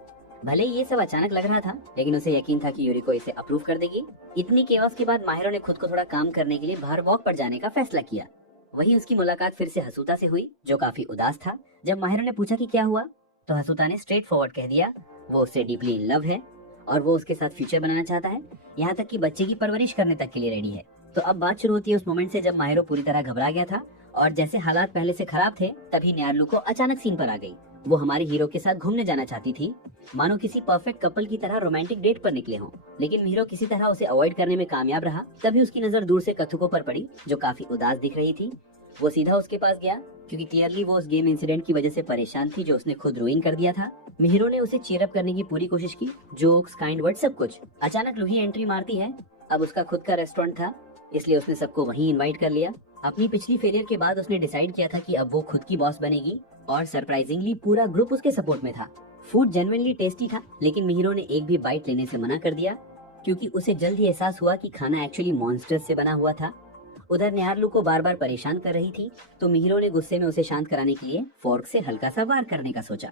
भले ये सब अचानक लग रहा था, लेकिन उसे यकीन था कि यूरिको इसे अप्रूव कर देगी। इतनी केओस के बाद माहिरो ने खुद को थोड़ा काम करने के लिए बाहर वॉक पर जाने का फैसला किया। वही उसकी मुलाकात फिर से हसुता से हुई, जो काफी उदास था। जब माहिरो ने पूछा कि क्या हुआ, तो हसुता ने स्ट्रेट फॉरवर्ड कह दिया वो उससे डीपली इन लव है और वो उसके साथ फ्यूचर बनाना चाहता है, यहाँ तक कि बच्चे की परवरिश करने तक के लिए रेडी है। तो अब बात शुरू होती है उस मोमेंट से जब माहिरो पूरी तरह घबरा गया था और जैसे हालात पहले से खराब थे, तभी न्यारलू को अचानक सीन पर आ गई। वो हमारे हीरो के साथ घूमने जाना चाहती थी, मानो किसी परफेक्ट कपल की तरह रोमांटिक डेट पर निकले हों। लेकिन हीरो किसी तरह उसे अवॉइड करने में कामयाब रहा। तभी उसकी नजर दूर से कथुको पर पड़ी, जो काफी उदास दिख रही थी। वो सीधा उसके पास गया क्योंकि क्लियरली वो उस गेम इंसिडेंट की वजह से परेशान थी जो उसने खुद रूइन कर दिया था। मिहिरो ने उसे चीयर अप करने की पूरी कोशिश की, जोक्स, काइंड वर्ड, सब कुछ। अचानक लूही एंट्री मारती है। अब उसका खुद का रेस्टोरेंट था, इसलिए उसने सबको वहीं इनवाइट कर लिया। अपनी पिछली फेलियर के बाद उसने डिसाइड किया था कि अब वो खुद की बॉस बनेगी और सरप्राइजिंगली पूरा ग्रुप उसके सपोर्ट में था। फूड जेन्युइनली टेस्टी था, लेकिन मिहिरो ने एक भी बाइट लेने से मना कर दिया क्योंकि उसे जल्द ही एहसास हुआ कि खाना एक्चुअली मॉन्स्टर्स से बना हुआ था। उधर न्यारलू को बार बार परेशान कर रही थी, तो मिहिरो ने गुस्से में उसे शांत कराने के लिए फोर्क से हल्का सा वार करने का सोचा।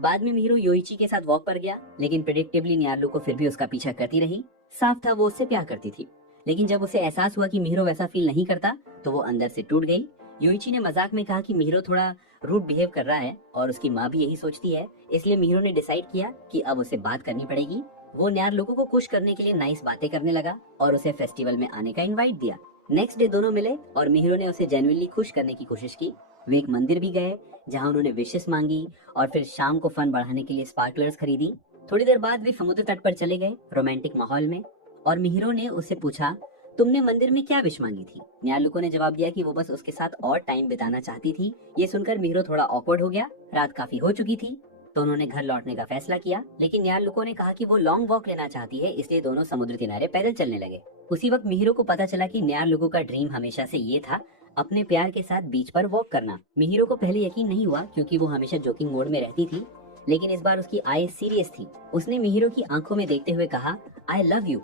बाद में मिहिरो योइची के साथ वॉक पर गया, लेकिन प्रेडिक्टेबली न्यारलू को फिर भी उसका पीछा करती रही। साफ था वो उससे प्यार करती थी, लेकिन जब उसे एहसास हुआ कि मिहिरो वैसा फील नहीं करता, तो वो अंदर से टूट गई। योइची ने मजाक में कहा कि मिहिरो थोड़ा रूड बिहेव कर रहा है और उसकी माँ भी यही सोचती है, इसलिए मिहिरो ने डिसाइड किया कि अब उसे बात करनी पड़ेगी। वो न्यार लोगों को खुश करने के लिए नाइस बातें करने लगा और उसे फेस्टिवल में आने का इनवाइट दिया। नेक्स्ट डे दोनों मिले और मिहिरो ने उसे जेन्युइनली खुश करने की कोशिश की। वे एक मंदिर भी गए जहाँ उन्होंने विशेस मांगी और फिर शाम को फन बढ़ाने के लिए स्पार्कलर्स खरीदी। थोड़ी देर बाद वे समुद्र तट पर चले गए रोमांटिक माहौल में, और मिहिरो ने उससे पूछा तुमने मंदिर में क्या विश मांगी थी। न्यालुको ने जवाब दिया कि वो बस उसके साथ और टाइम बिताना चाहती थी। ये सुनकर मिहिरो थोड़ा ऑकवर्ड हो गया। रात काफी हो चुकी थी, तो उन्होंने घर लौटने का फैसला किया, लेकिन न्यालुको ने कहा कि वो लॉन्ग वॉक लेना चाहती है, इसलिए दोनों समुद्र किनारे पैदल चलने लगे। उसी वक्त मिहिरो को पता चला कि न्यालुको का ड्रीम हमेशा से ये था अपने प्यार के साथ बीच पर वॉक करना। मिहिरो को पहले यकीन नहीं हुआ क्योंकि वो हमेशा जोकिंग मोड में रहती थी, लेकिन इस बार उसकी आई सीरियस थी। उसने मिहिरो की आंखों में देखते हुए कहा आई लव यू।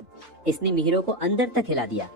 इसने मिहिरो को अंदर तक हिला दिया।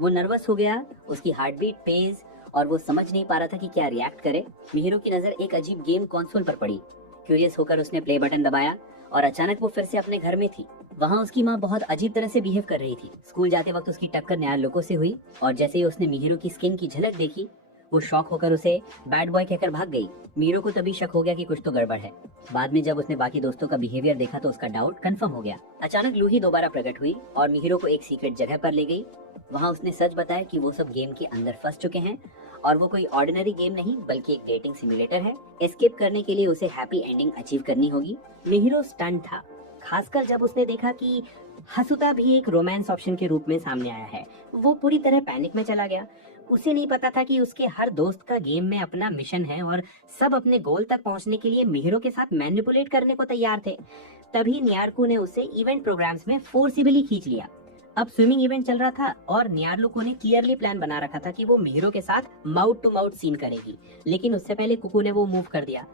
वो नर्वस हो गया, उसकी हार्ट बीट तेज, और वो समझ नहीं पा रहा था कि क्या रिएक्ट करे। मिहिरो की नजर एक अजीब गेम कंसोल पर पड़ी। क्यूरियस होकर उसने प्ले बटन दबाया और अचानक वो फिर से अपने घर में थी। वहाँ उसकी माँ बहुत अजीब तरह से बिहेव कर रही थी। स्कूल जाते वक्त उसकी टक्कर न्यालुको से हुई और जैसे ही उसने मिहिरो की स्किन की झलक देखी, वो शॉक होकर उसे बैड बॉय कहकर भाग गई। मिहिरो को तभी शक हो गया कि कुछ तो गड़बड़ है। बाद में जब उसने बाकी दोस्तों का बिहेवियर देखा तो उसका डाउट कंफर्म हो गया। अचानक लूही दोबारा प्रकट हुई और मिहिरो को एक सीक्रेट जगह पर ले गई। वहाँ उसने सच बताया कि वो सब गेम के अंदर फंस चुके हैं और वो कोई ऑर्डिनरी गेम नहीं बल्कि एक डेटिंग सिमुलेटर है। एस्केप करने के लिए उसे हैप्पी एंडिंग अचीव करनी होगी। मिहिरो स्टन था, खासकर जब उसने देखा कि हसुता भी एक रोमांस ऑप्शन के रूप में सामने आया है। वो पूरी तरह पैनिक में चला गया। उसे नहीं पता था कि उसके हर दोस्त का गेम में अपना मिशन है और सब अपने गोल तक पहुंचने के लिए मिहिरो के साथ मैनिपुलेट करने को तैयार थे। तभी न्यारकू ने उसे इवेंट प्रोग्राम्स में फोर्सिबली खींच लिया। अब स्विमिंग इवेंट चल रहा था और न्यारलुको ने क्लियरली प्लान बना रखा था कि वो मिहिरो के साथ माउथ टू माउथ सीन करेगी, लेकिन उससे पहले कुकू ने वो मूव कर दिया।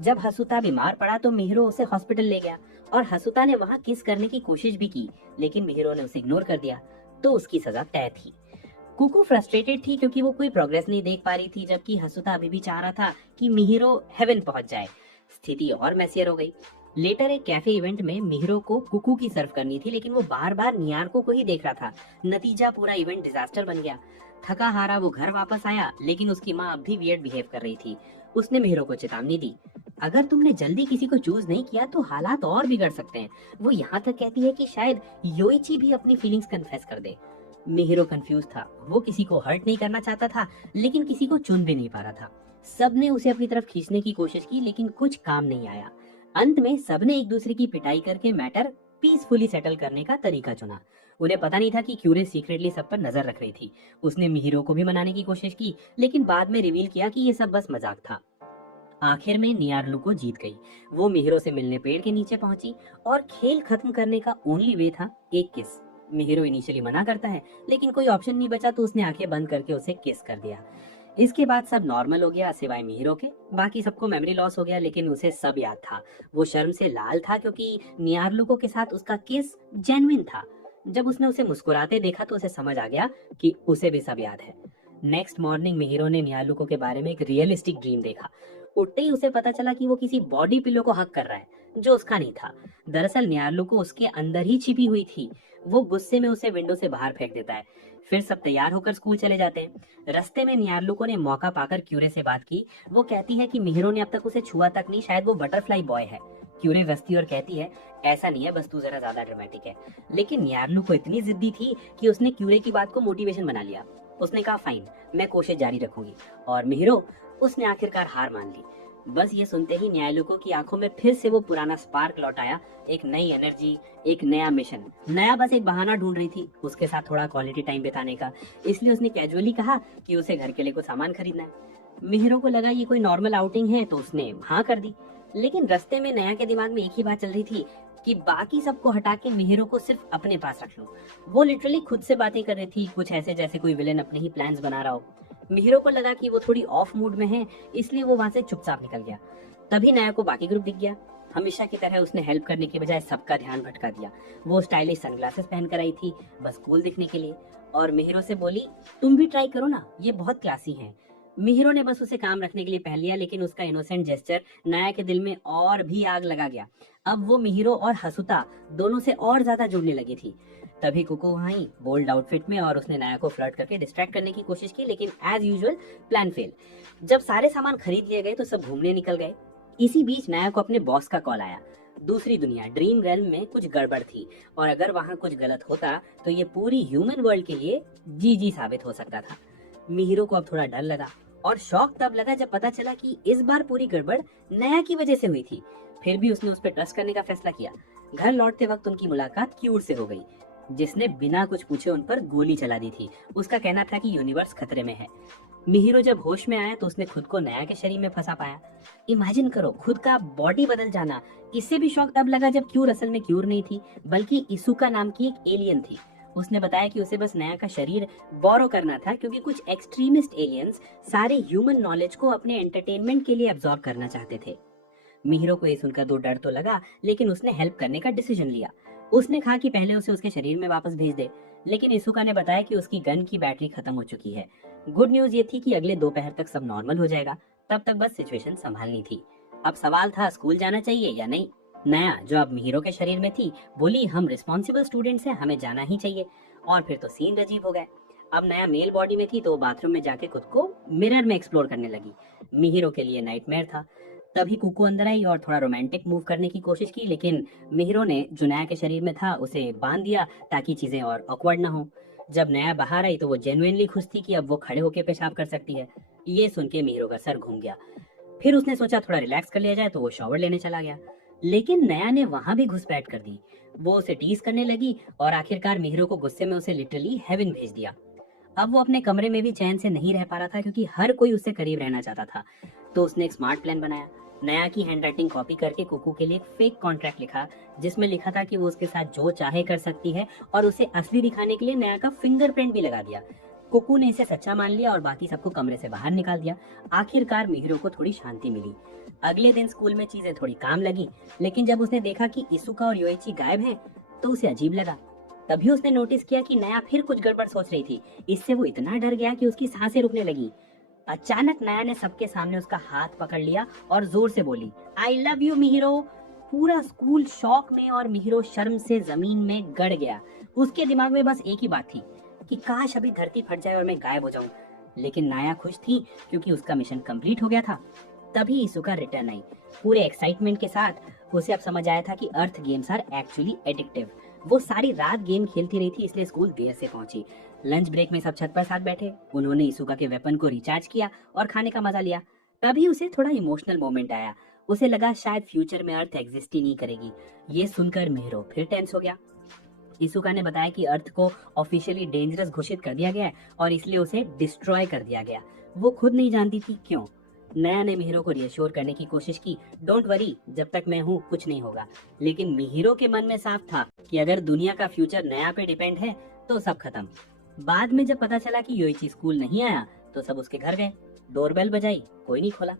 जब हसुता बीमार पड़ा तो मिहिरो उसे हॉस्पिटल ले गया और हसुता ने वहाँ किस करने की कोशिश भी की, लेकिन मिहिरो ने उसे इग्नोर कर दिया, तो उसकी सजा तय थी। कुकू फ्रस्ट्रेटेड थी क्योंकि वो कोई प्रोग्रेस नहीं देख पा रही थी, जबकि हसुता अभी भी चाह रहा था कि मिहिरो हेवन पहुंच जाए। स्थिति और मैसियर हो गई। लेटर एक कैफे इवेंट में मिहिरो को कुकू की सर्व करनी थी, लेकिन वो बार बार नियारको को ही देख रहा था। नतीजा पूरा इवेंट डिजास्टर बन गया। थका हारा वो घर वापस आया, लेकिन उसकी माँ अब भी वियर्ड बिहेव कर रही थी। उसने मिहिरो को चेतावनी दी, अगर तुमने जल्दी किसी को चूज नहीं किया तो हालात और बिगड़ सकते हैं। वो यहाँ तक कहती है कि शायद योइची भी अपनी फीलिंग्स कन्फेस कर दे। मिहिरो कंफ्यूज था। वो किसी को हर्ट नहीं करना चाहता था, लेकिन किसी को चुन भी नहीं पा रहा था। सबने उसे अपनी तरफ खींचने की कोशिश की, लेकिन कुछ काम नहीं आया। अंत में सबने एक दूसरे की पिटाई करके मैटर पीसफुली सेटल करने का तरीका चुना। उन्हें पता नहीं था कि क्यूरे सीक्रेटली सब पर नजर रख रही थी। उसने मिहिरो को भी मनाने की कोशिश की, लेकिन बाद में रिवील किया कि ये सब बस मजाक था। आखिर में नियारलुको जीत गई। वो मिहिरो से मिलने पेड़ के नीचे पहुंची और खेल खत्म करने का ओनली वे था एक किस। मिहिरो इनिशियली मना करता है, लेकिन कोई ऑप्शन नहीं बचा तो उसने आंखें बंद करके उसे किस कर दिया। इसके बाद सब नॉर्मल हो गया सिवाय मिहिरो के। बाकी सबको मेमोरी लॉस हो गया, लेकिन उसे सब याद था। वो शर्म से लाल था क्योंकि नियारलुको के साथ उसका किस जेन्युइन था। जब उसने उसे मुस्कुराते देखा तो उसे समझ आ गया कि उसे भी सब याद है। नेक्स्ट मॉर्निंग मिहिरो ने नियालुको के बारे में एक रियलिस्टिक ड्रीम देखा। उठते ही उसे पता चला कि वो किसी बॉडी पिलो को हक कर रहा है, जो उसका नहीं था। दरअसल नियालुको उसके अंदर ही छिपी हुई थी। वो गुस्से में उसे विंडो से बाहर फेंक देता है। फिर सब तैयार होकर स्कूल चले जाते हैं। रास्ते में नियालुको ने मौका पाकर क्यूरे से बात की। वो कहती है कि मिहिरो ने अब तक उसे छुआ तक नहीं, शायद वो बटरफ्लाई बॉय है। क्यूरे हंसती और कहती है, ऐसा नहीं है, बस तू जरा ज्यादा ड्रामेटिक है। लेकिन नियालुको इतनी जिद्दी थी कि उसने क्यूरे की बात को मोटिवेशन बना लिया। उसने कहा, फाइन, मैं कोशिश जारी रखूंगी। और मिहिरो, उसने आखिरकार हार मान ली। बस ये सुनते ही न्यायालुको की आंखों में फिर से वो पुराना स्पार्क लौट आया। एक नई एनर्जी, एक नया मिशन। नया बस एक बहाना ढूंढ रही थी उसके साथ थोड़ा क्वालिटी टाइम बिताने का। इसलिए उसने कैजुअली कहा कि उसे घर के लिए कुछ सामान खरीदना है। मिहिरो को लगा ये कोई नॉर्मल आउटिंग है, तो उसने हाँ कर दी। लेकिन रास्ते में नया के दिमाग में एक ही बात चल रही थी कि बाकी सबको हटा के मिहिरो को सिर्फ अपने पास रख लो। वो लिटरली खुद से बातें कर रही थी, कुछ ऐसे जैसे कोई विलेन अपने ही प्लान्स बना रहा हो। मिहिरो को लगा कि वो थोड़ी ऑफ मूड में है, इसलिए वो वहां से चुपचाप निकल गया। तभी नया को बाकी ग्रुप दिख गया। हमेशा की तरह उसने हेल्प करने के बजाय सबका ध्यान भटका दिया। वो स्टाइलिश सनग्लासेस पहनकर आई थी, बस कूल दिखने के लिए। और मिहिरो से बोली, तुम भी ट्राई करो ना, ये बहुत क्लासी है। मिहिरो ने बस उसे काम रखने के लिए पहन लिया, लेकिन उसका इनोसेंट जेस्चर नया के दिल में और भी आग लगा गया। अब वो मिहिरो और हसुता दोनों से और ज्यादा जुड़ने लगी थी। तभी कुकू आई बोल्ड आउटफिट में, और उसने नाया को फ्लर्ट करके डिस्ट्रैक्ट करने की कोशिश की, लेकिन एज यूजुअल प्लान फेल। जब सारे सामान खरीद लिए गए तो सब घूमने निकल गए। इसी बीच नाया को अपने बॉस का कॉल आया। दूसरी दुनिया ड्रीम रेल्म में कुछ गड़बड़ थी, और अगर वहां कुछ गलत होता तो ये पूरी ह्यूमन वर्ल्ड के लिए जीजी साबित हो सकता था। मिहिरो को अब थोड़ा डर लगा, और शौक तब लगा जब पता चला कि इस बार पूरी गड़बड़ नया की वजह से हुई थी। फिर भी उसने उस पर ट्रस्ट करने का फैसला किया। घर लौटते वक्त उनकी मुलाकात क्यूर से हो गई, जिसने बिना कुछ पूछे उन पर गोली चला दी थी। उसका कहना था कि यूनिवर्स खतरे में है। मिहिरो जब होश में आया तो उसने खुद को नया के शरीर में फंसा पाया। इमेजिन करो, खुद का बॉडी बदल जाना। इससे भी शौक तब लगा जब क्यूर असल में क्यूर नहीं थी, बल्कि इसुका नाम की एक एलियन थी। उसने बताया कि उसे बस नया का शरीर बोरो करना था, क्योंकि कुछ एक्सट्रीमिस्ट एलियंस सारे ह्यूमन नॉलेज को अपने एंटरटेनमेंट के लिए अब्सॉर्ब करना चाहते थे। मिहिरो को ये सुनकर दो डर तो लगा, लेकिन उसने हेल्प करने का डिसीजन लिया। उसने कहा कि पहले उसे उसके शरीर में वापस भेज दे, लेकिन इसुका ने बताया कि उसकी गन की बैटरी खत्म हो चुकी है। गुड न्यूज ये थी कि अगले दोपहर तक सब नॉर्मल हो जाएगा। तब तक बस सिचुएशन संभालनी थी। अब सवाल था, स्कूल जाना चाहिए या नहीं। नया, जो अब मिहिरो के शरीर में थी, बोली, हम रिस्पॉन्सिबल स्टूडेंट्स हैं, हमें जाना ही चाहिए। और फिर तो सीन अजीब हो गए। अब नया मेल बॉडी में थी तो वो बाथरूम में जाके खुद को मिरर में एक्सप्लोर करने लगी। मिहिरो के लिए नाइटमेयर था। तभी कुकू अंदर आई और थोड़ा रोमांटिक मूव करने की कोशिश की, लेकिन मिहिरो ने जो नया के शरीर में था उसे बांध दिया ताकि चीजें और ऑकवर्ड ना हो। जब नया बाहर आई तो वो जेन्युइनली खुश थी कि अब वो खड़े होकर पेशाब कर सकती है। ये सुन के मिहिरो का सर घूम गया। फिर उसने सोचा थोड़ा रिलैक्स कर लिया जाए, तो वो शॉवर लेने चला गया। लेकिन नया ने वहां भी घुसपैठ कर दी। वो उसे टीज करने लगी और आखिरकार मिहिरो को गुस्से में उसे लिटरली हेवन भेज दिया। अब वो अपने कमरे में भी चैन से नहीं रह पा रहा था, क्योंकि हर कोई उससे करीब रहना चाहता था। तो उसने एक स्मार्ट प्लान बनाया। नया की हैंडराइटिंग कॉपी करके कुकू के लिए एक फेक कॉन्ट्रैक्ट लिखा, जिसमें लिखा था कि वो उसके साथ जो चाहे कर सकती है, और उसे असली दिखाने के लिए नया का फिंगरप्रिंट भी लगा दिया। कुकू ने इसे सच्चा मान लिया और बाकी सबको कमरे से बाहर निकाल दिया। आखिरकार मिहिरो को थोड़ी शांति मिली। अगले दिन स्कूल में चीजें थोड़ी काम लगी, लेकिन जब उसने देखा कि इसुका और योइची गायब हैं, तो उसे अजीब लगा। तभी उसने नोटिस किया कि नया फिर कुछ गड़बड़ सोच रही थी। इससे वो इतना डर गया कि उसकी सांसें रुकने लगी। अचानक नया ने सबके सामने उसका हाथ पकड़ लिया और जोर से बोली, आई लव यू मिहिरो। पूरा स्कूल शॉक में और मिहिरो शर्म से जमीन में गड़ गया। उसके दिमाग में बस एक ही बात थी कि काश अभी धरती फट जाए और मैं गायब हो जाऊं। लेकिन नाया खुश थी क्योंकि उसका मिशन कंप्लीट हो गया था। तभी इसुका रिटर्न आई पूरे एक्साइटमेंट के साथ। उसे अब समझ आया था कि अर्थ गेम्स आर एक्चुअली एडिक्टिव। वो सारी रात गेम खेलती रही थी, इसलिए स्कूल देर से पहुंची। लंच ब्रेक में सब छत पर साथ बैठे, उन्होंने इसुका के वेपन को रिचार्ज किया और खाने का मजा लिया। तभी उसे थोड़ा इमोशनल मोमेंट आया। उसे लगा शायद फ्यूचर में अर्थ एग्जिस्ट ही नहीं करेगी। ये सुनकर मिहिरो फिर टेंस हो गया। इसुका ने बताया कि अर्थ को ऑफिशियली डेंजरस घोषित कर दिया गया है और इसलिए उसे डिस्ट्रॉय कर दिया गया। वो खुद नहीं जानती थी क्यों। नया ने मिहिरो को रियश्योर करने की कोशिश की, डोंट वरी, जब तक मैं हूँ कुछ नहीं होगा। लेकिन मिहिरो के मन में साफ था कि अगर दुनिया का फ्यूचर नया पे डिपेंड है तो सब खत्म। बाद में जब पता चला कि योइची स्कूल नहीं आया तो सब उसके घर गए। डोरबेल बजाई, कोई नहीं खोला।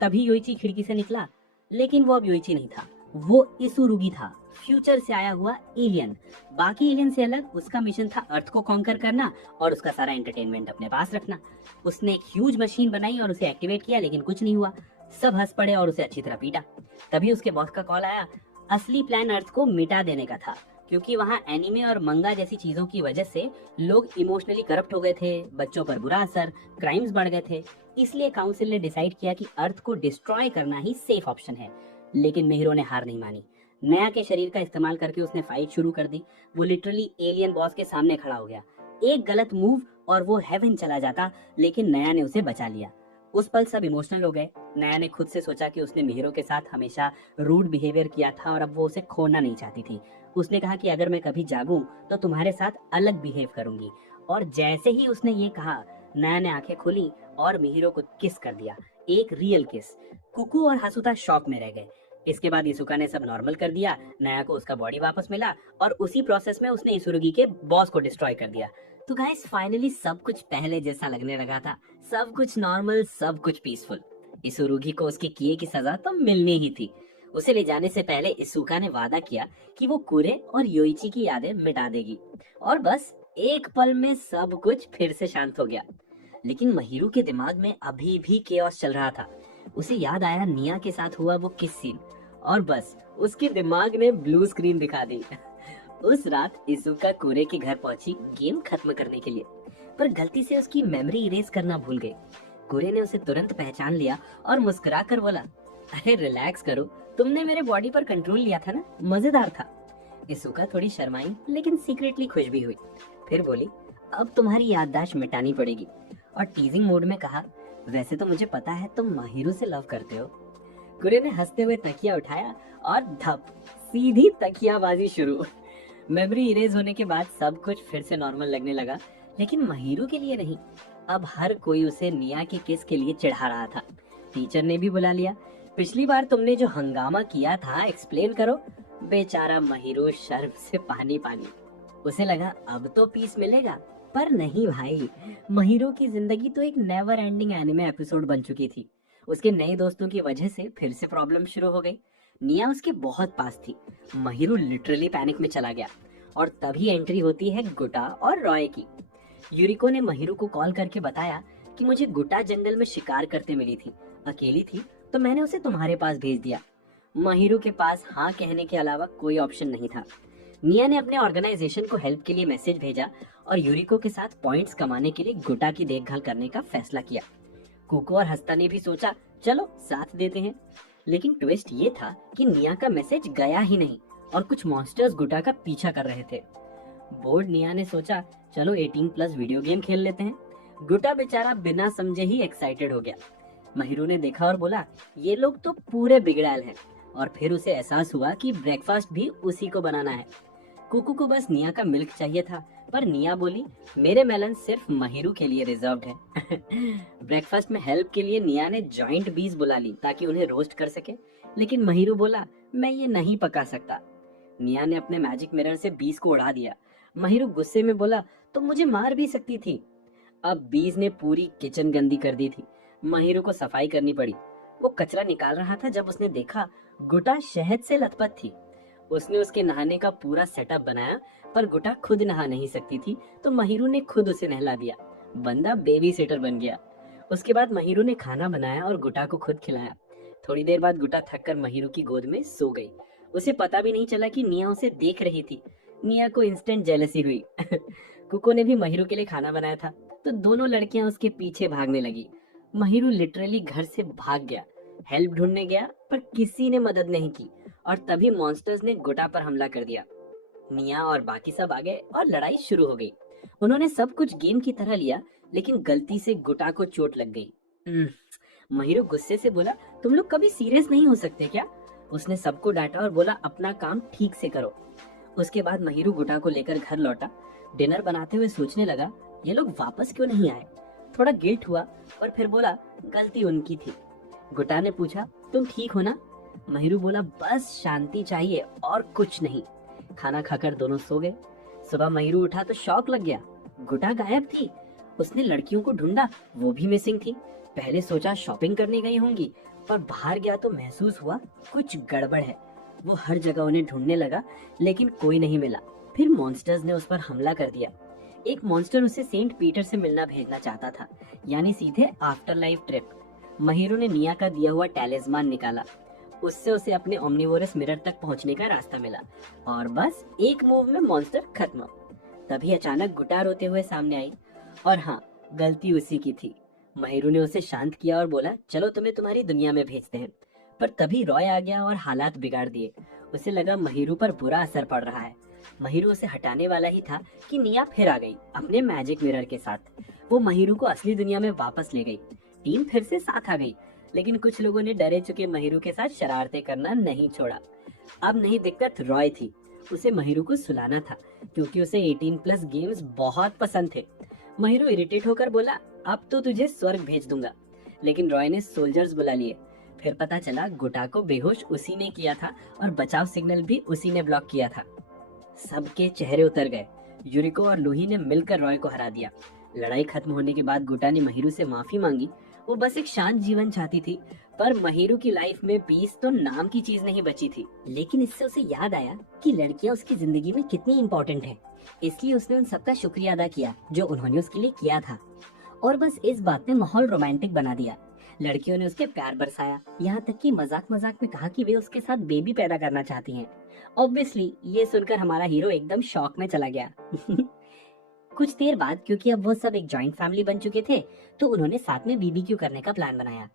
तभी योइची खिड़की से निकला, लेकिन वो अब योइची नहीं था, वो इसुरुगी था, फ्यूचर से आया हुआ एलियन। बाकी एलियन से अलग उसका मिशन था अर्थ को कॉन्कर करना और उसका सारा एंटरटेनमेंट अपने पास रखना। उसने एक ह्यूज मशीन बनाई और उसे एक्टिवेट किया, लेकिन कुछ नहीं हुआ। सब हंस पड़े और उसे अच्छी तरह पीटा। तभी उसके बॉस का कॉल आया। असली प्लान अर्थ को मिटा देने का था, क्योंकि वहाँ एनिमे और मंगा जैसी चीजों की वजह से लोग इमोशनली करप्ट हो गए थे, बच्चों पर बुरा असर, क्राइम्स बढ़ गए थे। इसलिए काउंसिल ने डिसाइड किया कि अर्थ को डिस्ट्रॉय करना ही सेफ ऑप्शन है। लेकिन मिहिरो ने हार नहीं मानी। नया के शरीर का इस्तेमाल करके उसने फाइट शुरू कर दी। वो लिटरली एलियन बॉस के सामने खड़ा हो गया। एक गलत मूव और वो हेवन चला जाता, लेकिन नया ने उसे बचा लिया। उस पल सब इमोशनल हो गए। नया ने खुद से सोचा कि उसने मिहिरो के साथ हमेशा रूड बिहेवियर किया था और अब वो उसे खोना नहीं चाहती थी। उसने कहा कि अगर मैं कभी जागूं तो तुम्हारे साथ अलग बिहेव करूंगी। और जैसे ही उसने ये कहा, नया ने आंखें खोली और मिहिरो को किस कर दिया, एक रियल किस। कुकू और हसुता शॉक में रह गए। इसके बाद इसुका ने सब नॉर्मल कर दिया, नया को उसका बॉडी वापस मिला और उसी प्रोसेस में उसने इसुरुगी के बॉस को डिस्ट्रॉय कर दिया। तो गाइस फाइनली सब कुछ पहले जैसा लगने लगा था। सब कुछ नॉर्मल, सब कुछ पीसफुल। इसुरुगी को उसके किए की सजा तो मिलनी ही थी। उसे ले जाने से पहले इसुका ने वादा किया कि वो कुरे और योइची की यादें मिटा देगी। और बस एक पल में सब कुछ फिर से शांत हो गया। लेकिन महिरू के दिमाग में अभी भी केओस चल रहा था। उसे याद आया निया के साथ हुआ वो किस सीन, और बस उसके दिमाग ने ब्लू स्क्रीन दिखा दी। उस रात इजुका कुरे के घर पहुंची गेम खत्म करने के लिए, पर गलती से उसकी मेमोरी इरेज करना भूल गई। कुरे ने उसे तुरंत पहचान लिया और मुस्कुरा कर बोला, अरे रिलैक्स करो, तुमने मेरे बॉडी पर कंट्रोल लिया था ना, मजेदार था। इजुका थोड़ी शर्माई लेकिन सीक्रेटली खुश भी हुई। फिर बोली, अब तुम्हारी याददाश्त मिटानी पड़ेगी। और टीजिंग मोड में कहा, वैसे तो मुझे पता है तुम माहिरू से लव करते हो। कुरे ने हंसते हुए तकिया उठाया और धप, सीधी तकियाबाजी शुरू। मेमोरी इरेज होने के बाद सब कुछ फिर से नॉर्मल लगने लगा, लेकिन महिरू के लिए नहीं। अब हर कोई उसे निया के किस के लिए चिढ़ा रहा था। टीचर ने भी बुला लिया। पिछली बार तुमने जो हंगामा किया था एक्सप्लेन करो। बेचारा महिरू शर्म से पानी पानी। उसे लगा अब तो पीस मिलेगा, पर नहीं भाई। महिरू की जिंदगी तो एक नेवर एंडिंग एनिमे एपिसोड बन चुकी थी। उसके नए दोस्तों की वजह से फिर से प्रॉब्लम शुरू हो गई। निया उसके बहुत पास थी। महिरू लिटरली पैनिक में चला गया और तभी एंट्री होती है गुटा और रॉय की। यूरिको ने महिरू को कॉल करके बताया कि मुझे गुटा जंगल में शिकार करते मिली थी, अकेली थी, तो मैंने उसे तुम्हारे पास भेज दिया। महिरू के पास हाँ कहने के अलावा कोई ऑप्शन नहीं था। निया ने अपने ऑर्गेनाइजेशन को हेल्प के लिए मैसेज भेजा और यूरिको के साथ पॉइंट्स कमाने के लिए गुटा की देखभाल करने का फैसला किया। कुको और हस्ता ने भी सोचा चलो साथ देते हैं, लेकिन ट्विस्ट ये था कि निया का मैसेज गया ही नहीं और कुछ मॉन्स्टर्स गुटा का पीछा कर रहे थे। बोर्ड निया ने सोचा चलो 18+ वीडियो गेम खेल लेते हैं। गुटा बेचारा बिना समझे ही एक्साइटेड हो गया। महिरू ने देखा और बोला, ये लोग तो पूरे बिगड़ैल हैं। और फिर उसे एहसास हुआ कि ब्रेकफास्ट भी उसी को बनाना है। कुकू को बस निया का मिल्क चाहिए था, पर निया बोली, मेरे मेलन सिर्फ महिरू के लिए रिजर्व्ड है। ब्रेकफास्ट में हेल्प के लिए निया ने जॉइंट बीज बुला ली ताकि उन्हें रोस्ट कर सके, लेकिन महिरू बोला, मैं ये नहीं पका सकता। निया ने अपने मैजिक मिरर से बीज को उड़ा दिया। महिरू गुस्से में बोला, तो मुझे मार भी सकती थी। अब बीज ने पूरी किचन गंदी कर दी थी। महिरू को सफाई करनी पड़ी। वो कचरा निकाल रहा था जब उसने देखा गुटा शहद से लथपथ थी। उसने उसके नहाने का पूरा सेटअप बनाया, पर गुटा खुद नहा नहीं सकती थी, तो महिरू ने खुद उसे नहला दिया। बंदा बेबी सिटर बन गया। उसके बाद महिरू ने खाना बनाया और गुटा को खुद खिलाया। थोड़ी देर बाद गुटा थककर महिरू की गोद में सो गई। उसे पता भी नहीं चला कि निया उसे देख रही थी। निया को इंस्टेंट जेलसी हुई। कुको ने भी महिरू के लिए खाना बनाया था, तो दोनों लड़कियां उसके पीछे भागने लगी। महिरू लिटरली घर से भाग गया, हेल्प ढूंढने गया, पर किसी ने मदद नहीं की और तभी मॉन्स्टर्स ने गुटा पर हमला कर दिया। निया और बाकी सब आ गए और लड़ाई शुरू हो गई। उन्होंने सब कुछ गेम की तरह लिया, लेकिन गलती से गुटा को चोट लग गई। महिरो गुस्से से बोला, तुम लोग कभी सीरियस नहीं हो सकते क्या? उसने सबको डांटा और बोला, अपना काम ठीक से करो। उसके बाद महिरू गुटा को लेकर घर लौटा। डिनर बनाते हुए सोचने लगा, ये लोग वापस क्यों नहीं आए। थोड़ा गिल्ट हुआ और फिर बोला, गलती उनकी थी। गुटा ने पूछा, तुम ठीक हो ना? महिरू बोला, बस शांति चाहिए और कुछ नहीं। खाना खाकर दोनों सो गए। सुबह महिरू उठा तो शॉक लग गया, गुटा गायब थी। उसने लड़कियों को ढूंढा, वो भी मिसिंग थी। पहले सोचा शॉपिंग करने गई होंगी, पर बाहर गया तो महसूस हुआ कुछ गड़बड़ है। वो हर जगह उन्हें ढूंढने लगा, लेकिन कोई नहीं मिला। फिर मॉन्स्टर्स ने उस पर हमला कर दिया। एक मॉन्स्टर उसे सेंट पीटर से मिलना भेजना चाहता था, यानी सीधे आफ्टर लाइफ ट्रिप। महिरो ने निया का दिया हुआ टैलिस्मान निकाला। उससे उसे अपने ओमनिवोरस मिरर तक पहुंचने का रास्ता मिला और बस एक मूव में मॉन्स्टर खत्म। तभी अचानक गुटा रोते हुए सामने आई और हाँ, गलती उसी की थी। महिरू ने उसे शांत किया और बोला, चलो तुम्हें तुम्हारी दुनिया में भेजते हैं। पर तभी रॉय आ गया और हालात बिगाड़ दिए। उसे लगा महिरू पर बुरा असर पड़ रहा है। महिरू उसे हटाने वाला ही था कि निया फिर आ गई अपने मैजिक मिरर के साथ। वो महिरू को असली दुनिया में वापस ले गई। टीम फिर से साथ आ गई, लेकिन कुछ लोगों ने डरे चुके महिरू के साथ शरारतें करना नहीं छोड़ा। अब नई दिक्कत रॉय थी। उसे महिरू को सुलाना था, क्योंकि उसे 18+ गेम्स बहुत पसंद थे। महिरू इरिटेट होकर बोला, अब तो तुझे स्वर्ग भेज दूंगा। लेकिन रॉय ने सोल्जर्स बुला लिए। फिर पता चला गुटा को बेहोश उसी ने किया था और बचाव सिग्नल भी उसी ने ब्लॉक किया था। सबके चेहरे उतर गए। यूरिको और लूही ने मिलकर रॉय को हरा दिया। लड़ाई खत्म होने के बाद गुटा ने महिरू से माफी मांगी। वो बस एक शांत जीवन चाहती थी, पर महिरू की लाइफ में पीस तो नाम की चीज नहीं बची थी। लेकिन इससे उसे याद आया कि लड़कियां उसकी जिंदगी में कितनी इम्पोर्टेंट है। इसलिए उसने उन सबका शुक्रिया अदा किया जो उन्होंने उसके लिए किया था। और बस इस बात ने माहौल रोमांटिक बना दिया। लड़कियों ने उसके प्यार बरसाया, यहाँ तक कि मजाक मजाक में कहा कि वे उसके साथ बेबी पैदा करना चाहती हैं। ऑब्वियसली ये सुनकर हमारा हीरो एकदम शॉक में चला गया। कुछ देर बाद, क्योंकि अब वो सब एक जॉइंट फैमिली बन चुके थे, तो उन्होंने साथ में बीबीक्यू करने का प्लान बनाया।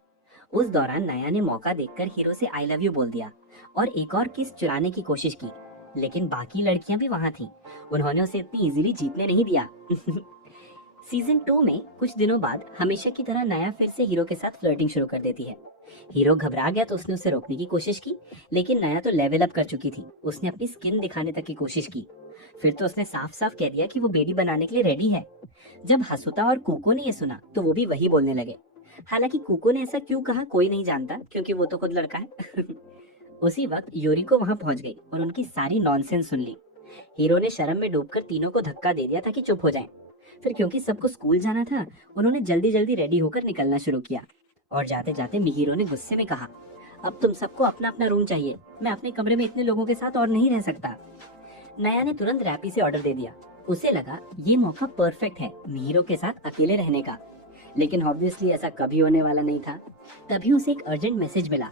उस दौरान नया ने मौका देखकर हीरो से आई लव यू बोल दिया और एक और किस चुराने की कोशिश की, लेकिन बाकी लड़कियां भी वहां थीं। उन्होंने उसे इतनी इजीली जीतने नहीं दिया। सीजन 2 में कुछ दिनों बाद हमेशा की तरह नया फिर से हीरो के साथ फ्लर्टिंग शुरू कर देती है। हीरो घबरा गया तो उसने उसे रोकने की कोशिश की, लेकिन नया तो लेवल अप कर चुकी थी। उसने अपनी स्किन दिखाने तक की कोशिश की। फिर तो उसने साफ साफ कह दिया कि वो बेबी बनाने के लिए रेडी है। जब हसुता और कुको ने ये सुना तो वो भी वही बोलने लगे। हालांकि कुको ने ऐसा क्यों कहा कोई नहीं जानता, क्योंकि वो तो खुद लड़का है। उसी वक्त यूरिको वहां पहुंच गई और उनकी सारी नॉनसेंस सुन ली। हीरो ने शर्म में डूबकर तीनों को धक्का दे दिया ताकि चुप हो जाएं। फिर क्योंकि सबको स्कूल जाना था, उन्होंने जल्दी जल्दी रेडी होकर निकलना शुरू किया। और जाते जाते मिहिरो ने गुस्से में कहा, अब तुम सबको अपना अपना रूम चाहिए। मैं अपने कमरे में इतने लोगों के साथ और नहीं रह सकता। नया ने तुरंत रैपी से ऑर्डर दे दिया। उसे लगा ये मौका परफेक्ट है मिहिरो के साथ अकेले रहने का, लेकिन ऑब्वियसली ऐसा कभी होने वाला नहीं था। तभी उसे एक अर्जेंट मैसेज मिला।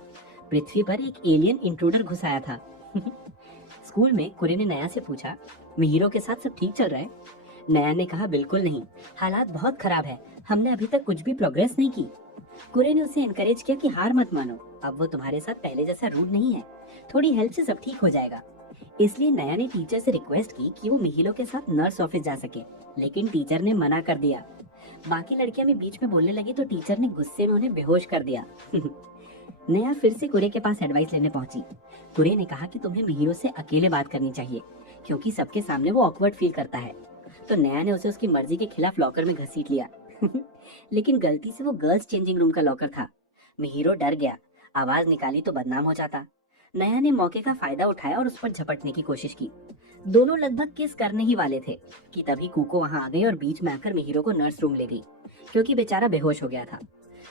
पृथ्वी पर एक एलियन इंट्रूडर घुस आया था। स्कूल में कुरे ने नया से पूछा, मिहिरो के साथ सब ठीक चल रहा है? नया ने कहा, बिल्कुल नहीं, हालात बहुत खराब है। हमने अभी तक कुछ भी प्रोग्रेस नहीं की। कुरे ने उसे एनकरेज किया कि हार मत मानो, अब वो तुम्हारे साथ पहले जैसा रूड नहीं है। थोड़ी हेल्प से सब ठीक हो जाएगा। इसलिए नया ने टीचर से रिक्वेस्ट की कि वो मिहिरो के साथ नर्स ऑफिस जा सके, लेकिन टीचर ने मना कर दिया। बाकी लड़कियां भी बीच में बोलने लगी तो टीचर ने गुस्से में उन्हें बेहोश कर दिया। नया फिर से कुरे के पास एडवाइस लेने पहुंची। कुरे ने कहा कि तुम्हें मिहिरो से अकेले बात करनी चाहिए, क्योंकि सबके सामने वो ऑकवर्ड फील करता है। तो नया ने उसे उसकी मर्जी के खिलाफ लॉकर में घसीट लिया। लेकिन गलती से वो गर्ल्स चेंजिंग रूम का लॉकर था। मिहिरो डर गया, आवाज निकाली तो बदनाम हो जाता। नया ने मौके का फायदा उठाया और उस पर झपटने की कोशिश की। दोनों लगभग किस करने ही वाले थे कि तभी कुको वहां आ गई और बीच में आकर मिहिरो को नर्स रूम ले गई, क्योंकि बेचारा बेहोश हो गया था।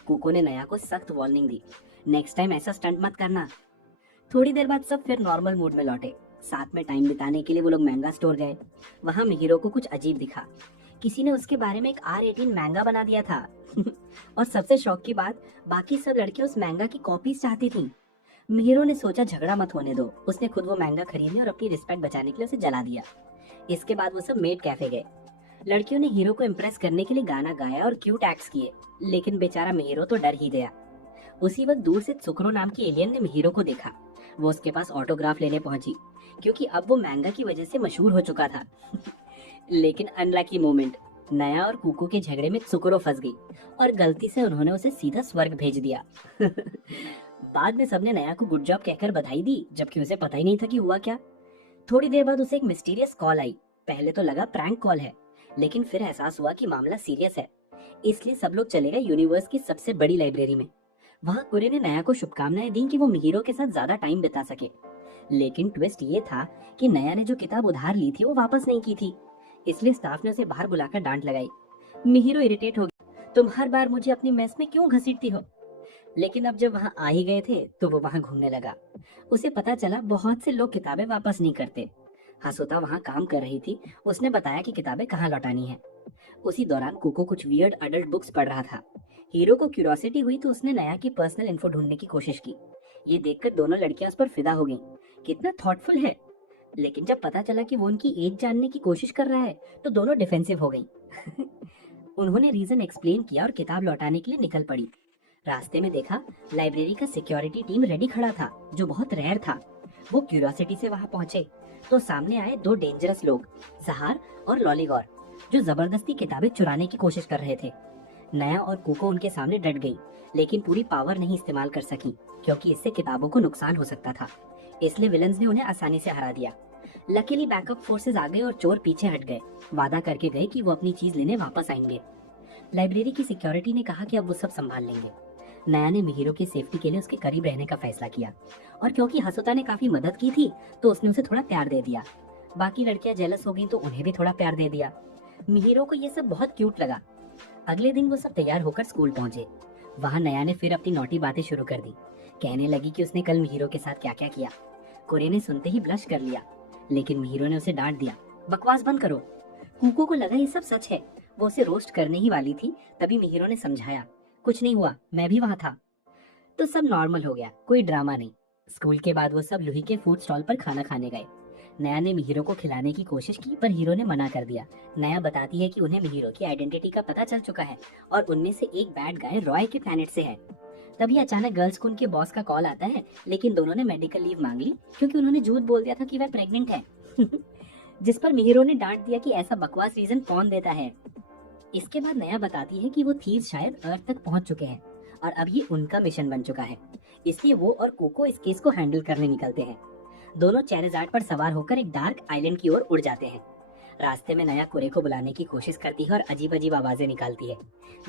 कुको ने नया को सख्त वार्निंग दी, नेक्स्ट टाइम ऐसा स्टंट मत करना। थोड़ी देर बाद सब फिर नॉर्मल मूड में लौटे। साथ में टाइम बिताने के लिए वो लोग मैंगा स्टोर गए। वहां मिहिरो को कुछ अजीब दिखा। किसी ने उसके बारे में एक R18 मैंगा बना दिया था। और सबसे शौक की बात, बाकी सब लड़कियां उस मैंगा की कॉपीज चाहती थीं। मिहिरो ने सोचा झगड़ा मत होने दो। उसने खुद वो मैंगा खरीद लिया और अपनी रिस्पेक्ट बचाने के लिए उसे जला दिया। इसके बाद वो सब मेड कैफे गए। लड़कियों ने हीरो को इम्प्रेस करने के लिए गाना गाया और क्यूट एक्ट्स किए, लेकिन बेचारा मिहिरो तो डर ही गया। उसी वक्त दूर से सुक्रो नाम की एलियन ने मिहिरो को देखा। वो उसके पास ऑटोग्राफ लेने पहुंची, क्योंकि अब वो मैंगा की वजह से मशहूर हो चुका था। लेकिन अनलकी मोमेंट, नया और कुकू के झगड़े में त्सुकुरो फंस गई और गलती से उन्होंने उसे सीधा स्वर्ग भेज दिया। बाद में सबने नया को गुड जॉब कहकर बधाई दी, जबकि उसे पता ही नहीं था कि हुआ क्या। थोड़ी देर बाद उसे एक मिस्टीरियस कॉल आई। पहले तो लगा प्रैंक कॉल है, लेकिन फिर एहसास हुआ कि मामला सीरियस है। इसलिए सब लोग चले गए यूनिवर्स की सबसे बड़ी लाइब्रेरी में। वहां कुरे ने नया को शुभकामनाएं दी कि वो मिहिरो के साथ ज्यादा टाइम बिता सके। लेकिन ट्विस्ट ये था कि नया ने जो किताब उधार ली थी वो वापस नहीं की थी। इसलिए स्टाफ ने उसे बाहर बुलाकर डांट लगाई। मिहिरो इरिटेट हो गई, तुम हर बार मुझे अपनी मेस में क्यों घसीटती हो? लेकिन अब जब वहां आ ही गए थे तो वो वहां घूमने लगा। उसे पता चला बहुत से लोग किताबें वापस नहीं करते। हसुता वहां काम कर रही थी, उसने बताया कि किताबें कहाँ लौटानी है। उसी दौरान कुको कुछ वियर्ड अडल्ट बुक्स पढ़ रहा था। हीरो को क्यूरियोसिटी हुई तो उसने नया की पर्सनल इन्फो ढूंढने की कोशिश की। ये देखकर दोनों लड़कियां उस पर फिदा हो गईं। कितना थॉटफुल है। लेकिन जब पता चला कि वो उनकी एज जानने की कोशिश कर रहा है तो दोनों डिफेंसिव हो गईं। उन्होंने रीजन एक्सप्लेन किया और किताब लौटाने के लिए निकल पड़ी। रास्ते में देखा लाइब्रेरी का सिक्योरिटी टीम रेडी खड़ा था, जो बहुत रेयर था। वो क्यूरियोसिटी से वहां पहुंचे तो सामने आए दो डेंजरस लोग, जहार और लॉलीगॉर, जो जबरदस्ती किताबें चुराने की कोशिश कर रहे थे। नया और कुको उनके सामने डट गई, लेकिन पूरी पावर नहीं इस्तेमाल कर सकी, क्योंकि इससे किताबों को नुकसान हो सकता था। इसलिए विलन्स ने उन्हें आसानी से हरा दिया। लकीली बैकअप फोर्सेस आ गए और चोर पीछे हट गए, वादा करके गए कि वो अपनी चीज लेने वापस आएंगे। लाइब्रेरी की सिक्योरिटी ने कहा कि अब वो सब संभाल लेंगे। नया ने मिहिरो की सेफ्टी के लिए उसके करीब रहने का फैसला किया, और क्योंकि हसुता ने काफी मदद की थी तो उसने उसे थोड़ा प्यार दे दिया। बाकी लड़कियां जेलस हो गईं तो उन्हें भी थोड़ा प्यार दे दिया। मिहिरो को ये सब बहुत क्यूट लगा। अगले दिन वो सब तैयार होकर स्कूल पहुंचे। वहां नया ने फिर अपनी नोटी बातें शुरू कर दी। कहने लगी कि उसने कल मिहिरो के साथ क्या क्या किया। कोरे ने सुनते ही ब्लश कर लिया, लेकिन मिहिरो ने उसे डांट दिया, बकवास बंद करो। कुको को लगा ये सब सच है। वो उसे रोस्ट करने ही वाली थी, तभी मिहिरो ने समझाया, कुछ नहीं हुआ, मैं भी वहां था। तो सब नॉर्मल हो गया, कोई ड्रामा नहीं। स्कूल के बाद वो सब लुही के फूड स्टॉल पर खाना खाने गए। नया ने मिहिरो को खिलाने की कोशिश की, पर हीरो ने मना कर दिया। नया बताती है कि उन्हें मिहिरो की आइडेंटिटी का पता चल चुका है और उनमें से एक बैड गाय रॉय के प्लेनेट से है। तभी अचानक गर्ल्स स्कूल के बॉस का कॉल आता है, लेकिन दोनों ने मेडिकल लीव मांग ली क्योंकि उन्होंने झूठ बोल दिया था कि वह प्रेग्नेंट है। जिस पर मिहिरो ने डांट दिया कि ऐसा बकवास रीजन कौन देता है। इसके बाद नया बताती है कि वो थीव्स शायद अर्थ तक पहुंच चुके हैं और अब ये उनका मिशन बन चुका है, इसलिए वो और कोको इस केस को हैंडल करने निकलते हैं। दोनों चेरेजार्ड पर सवार होकर एक डार्क आइलैंड की ओर उड़ जाते हैं। रास्ते में नया कुरे को बुलाने की कोशिश करती है और अजीब अजीब आवाजें निकालती है,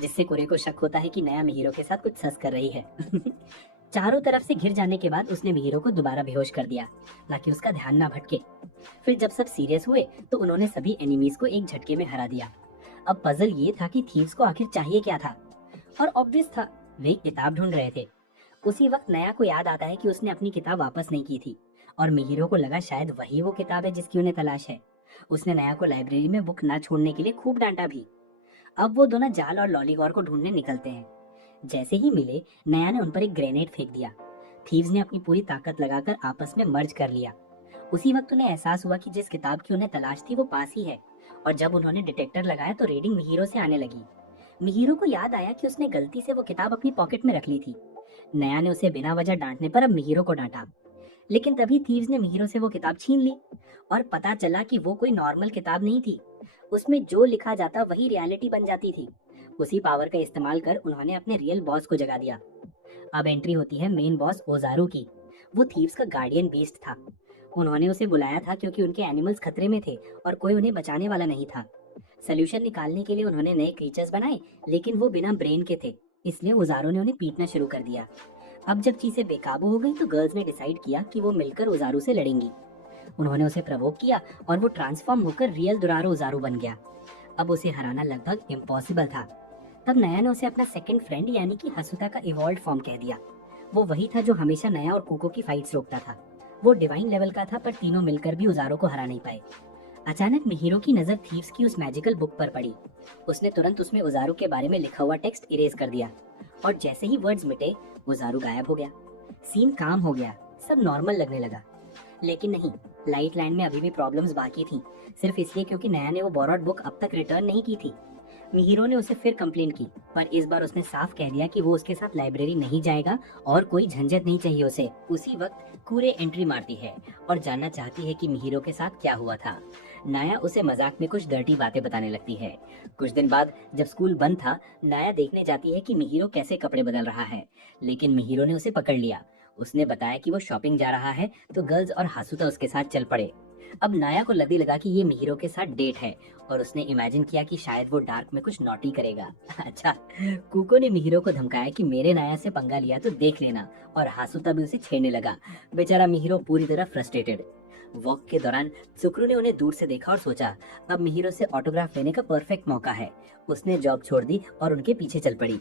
जिससे कुरे को शक होता है कि नया मिहिरो के साथ कुछ सस कर रही है। चारों तरफ से घिर जाने के बाद उसने मिहिरो को दोबारा बेहोश कर दिया, ताकि उसका ध्यान ना भटके। फिर जब सब सीरियस हुए तो उन्होंने सभी एनिमीज को एक झटके में हरा दिया। अब पजल ये था कि थीव्स को आखिर चाहिए क्या था, और ऑब्वियस था, वे किताब ढूंढ रहे थे। उसी वक्त नया को याद आता है कि उसने अपनी किताब वापस नहीं की थी, और मिहिरो को लगा शायद वही वो किताब है जिसकी उन्हें तलाश है। उसने नया को लाइब्रेरी में बुक ना छोड़ने के लिए खूब डांटा भी। अब वो दोनों जाल और लॉलीगॉर को ढूंढने निकलते हैं। जैसे ही मिले, नया ने उन पर एक ग्रेनेड फेंक दिया। थीव्स ने अपनी पूरी ताकत लगाकर आपस में मर्ज कर लिया। उसी वक्त उन्हें एहसास हुआ कि जिस किताब की उन्हें तलाश थी वो पास ही है, और जब उन्होंने डिटेक्टर लगाया तो रीडिंग मिहिरो से आने लगी। मिहिरो को याद आया कि उसने गलती से वो किताब अपनी पॉकेट में रख ली थी। नया ने उसे बिना वजह डांटने पर अब मिहिरो को डांटा, लेकिन तभी थीव्स ने मिहिरो से वो किताब छीन ली, और पता चला कि वो कोई नॉर्मल किताब नहीं थी। उसमें जो लिखा जाता वही रियलिटी बन जाती थी। उसी पावर का इस्तेमाल कर उन्होंने अपने रियल बॉस को जगा दिया। अब एंट्री होती है मेन बॉस ओजारू की। वो थीव्स का गार्डियन बीस्ट था। उन्होंने उसे बुलाया था क्योंकि उनके एनिमल्स खतरे में थे और कोई उन्हें बचाने वाला नहीं था। सोल्यूशन निकालने के लिए उन्होंने नए क्रीचर्स बनाए, लेकिन वो बिना ब्रेन के थे, इसलिए ओजारू ने उन्हें पीटना शुरू कर दिया। अब जब चीजें बेकाबू हो गई तो गर्ल्स ने डिसाइड किया कि वो मिलकर ओजारू से लड़ेंगी। उन्होंने उसे प्रवोक किया और वो ट्रांसफॉर्म होकर रियल दुरारो ओजारू बन गया। अब उसे हराना लगभग इम्पॉसिबल था। तब नया ने उसे अपना सेकंड फ्रेंड यानी कि हसुता का इवॉल्व फॉर्म कह दिया। वो वही था जो हमेशा नया और कोको की फाइट्स रोकता था। वो डिवाइन लेवल का था, पर तीनों मिलकर भी ओजारो को हरा नहीं पाए। अचानक मिहिरो की नजर थीव्स की उस मैजिकल बुक पर पड़ी। उसने तुरंत उसमें ओजारू के बारे में लिखा हुआ टेक्स्ट इरेज कर दिया, और जैसे ही वर्ड्स मिटे ओजारू गायब हो गया। सीन काम हो गया, सब नॉर्मल लगने लगा। लेकिन नहीं, लाइट लैंड में अभी भी प्रॉब्लम्स बाकी थी, सिर्फ इसलिए क्योंकि नया ने वो बोरोड बुक अब तक रिटर्न नहीं की थी। मिहिरो ने उसे फिर कंप्लेन की, पर इस बार उसने साफ कह दिया कि वो उसके साथ लाइब्रेरी नहीं जाएगा और कोई झंझट नहीं चाहिए उसे। उसी वक्त कूरे एंट्री मारती है और जानना चाहती है कि मिहिरो के साथ क्या हुआ था। नाया उसे मजाक में कुछ डर्टी बातें बताने लगती है। कुछ दिन बाद जब स्कूल बंद था, नाया देखने जाती है कि मिहिरो कैसे कपड़े बदल रहा है, लेकिन मिहिरो ने उसे पकड़ लिया। उसने बताया कि वो शॉपिंग जा रहा है, तो गर्ल्स और हासुता उसके साथ चल पड़े। अब नाया को लगी लगा कि ये मिहिरो के साथ डेट है और उसने इमेजिन किया कि शायद वो डार्क में कुछ नॉटी करेगा। अच्छा, कुको ने मिहिरो को धमकाया कि मेरे नाया से पंगा लिया तो देख लेना, और हासुता भी उसे छेड़ने लगा। बेचारा मिहिरो पूरी तरह फ्रस्ट्रेटेड। वॉक के दौरान सुक्रू ने उन्हें दूर से देखा और सोचा अब मिहिरो से ऑटोग्राफ लेने का परफेक्ट मौका है। उसने जॉब छोड़ दी और उनके पीछे चल पड़ी।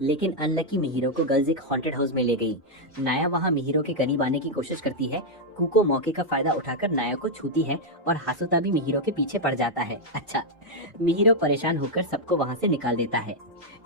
लेकिन अनलकी मिहिरो को गर्ल्स एक हॉन्टेड हाउस में ले गई। नाया वहां मिहिरो के करीब आने की कोशिश करती है। कुको मौके का फायदा उठाकर नाया को छूती है और हासुता भी मिहिरो के पीछे पड़ जाता है। अच्छा, मिहिरो परेशान होकर सबको वहां से निकाल देता है।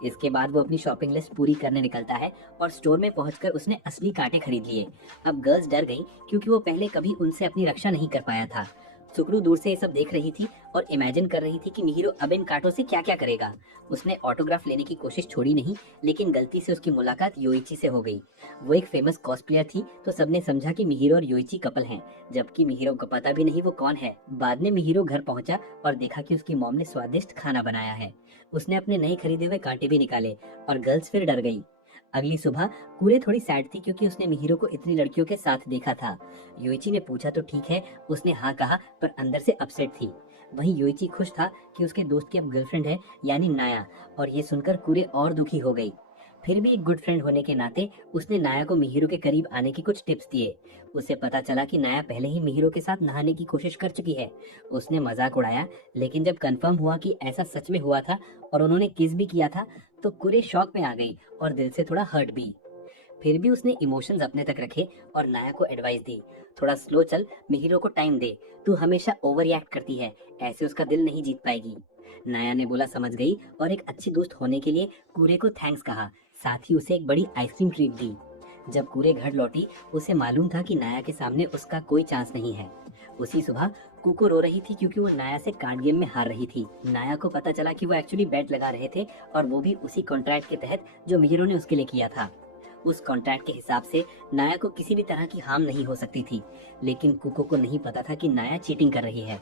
इसके बाद वो अपनी शॉपिंग लिस्ट पूरी करने निकलता है और स्टोर में पहुंचकर उसने असली कांटे खरीद लिए। अब गर्ल्स डर गई क्योंकि वो पहले कभी उनसे अपनी रक्षा नहीं कर पाया था। सुक्रू दूर से ये सब देख रही थी और इमेजिन कर रही थी कि मिहिरो अब इन कांटों से क्या क्या करेगा। उसने ऑटोग्राफ लेने की कोशिश छोड़ी नहीं, लेकिन गलती से उसकी मुलाकात योइची से हो गई। वो एक फेमस कॉस्प्लेयर थी, तो सबने समझा कि मिहिरो और योइची कपल हैं, जबकि मिहिरो को पता भी नहीं वो कौन है। बाद में मिहिरो घर पहुंचा और देखा कि उसकी मॉम ने स्वादिष्ट खाना बनाया है। उसने अपने नए खरीदे हुए कांटे भी निकाले और गर्ल्स फिर डर गई। अगली सुबह कूरे थोड़ी सैड थी क्योंकि उसने मिहिरो को इतनी लड़कियों के साथ देखा था। योइची ने पूछा तो ठीक है, उसने हाँ कहा, पर अंदर से अपसेट थी। वहीं योइची खुश था कि उसके दोस्त की अब गर्लफ्रेंड है, यानी नाया, और ये सुनकर कूरे और दुखी हो गई। फिर भी एक गुड फ्रेंड होने के नाते उसने नाया को मिहिरो के करीब आने की कुछ टिप्स दिए। उसे पता चला कि नाया पहले ही मिहिरो के साथ नहाने की कोशिश कर चुकी है। उसने मजाक उड़ाया, लेकिन जब कंफर्म हुआ कि ऐसा सच में हुआ था और उन्होंने किस भी किया था, तो कुरे शॉक में आ गई और दिल से थोड़ा हर्ट भी। फिर भी उसने इमोशंस अपने तक रखे और नाया को एडवाइस दी, थोड़ा स्लो चल, मिहिरो को टाइम दे, तू हमेशा ओवर रिएक्ट करती है, ऐसे उसका दिल नहीं जीत पाएगी। नाया ने बोला समझ गई और एक अच्छी दोस्त होने के लिए कूरे को थैंक्स कहा। साथ ही उसे एक बड़ी आइसक्रीम ट्रीट दी। जब कूरे घर लौटी, उसे मालूम था कि नाया के सामने उसका कोई चांस नहीं है। उसी सुबह कुको रो रही थी क्योंकि वो नाया से कार्ड गेम में हार रही थी। नाया को पता चला कि वो एक्चुअली बेट लगा रहे थे, और वो भी उसी कॉन्ट्रैक्ट के तहत जो मिहिरो ने उसके लिए किया था। उस कॉन्ट्रैक्ट के हिसाब से नाया को किसी भी तरह की हार्म नहीं हो सकती थी, लेकिन कुको को नहीं पता था कि नाया चीटिंग कर रही है।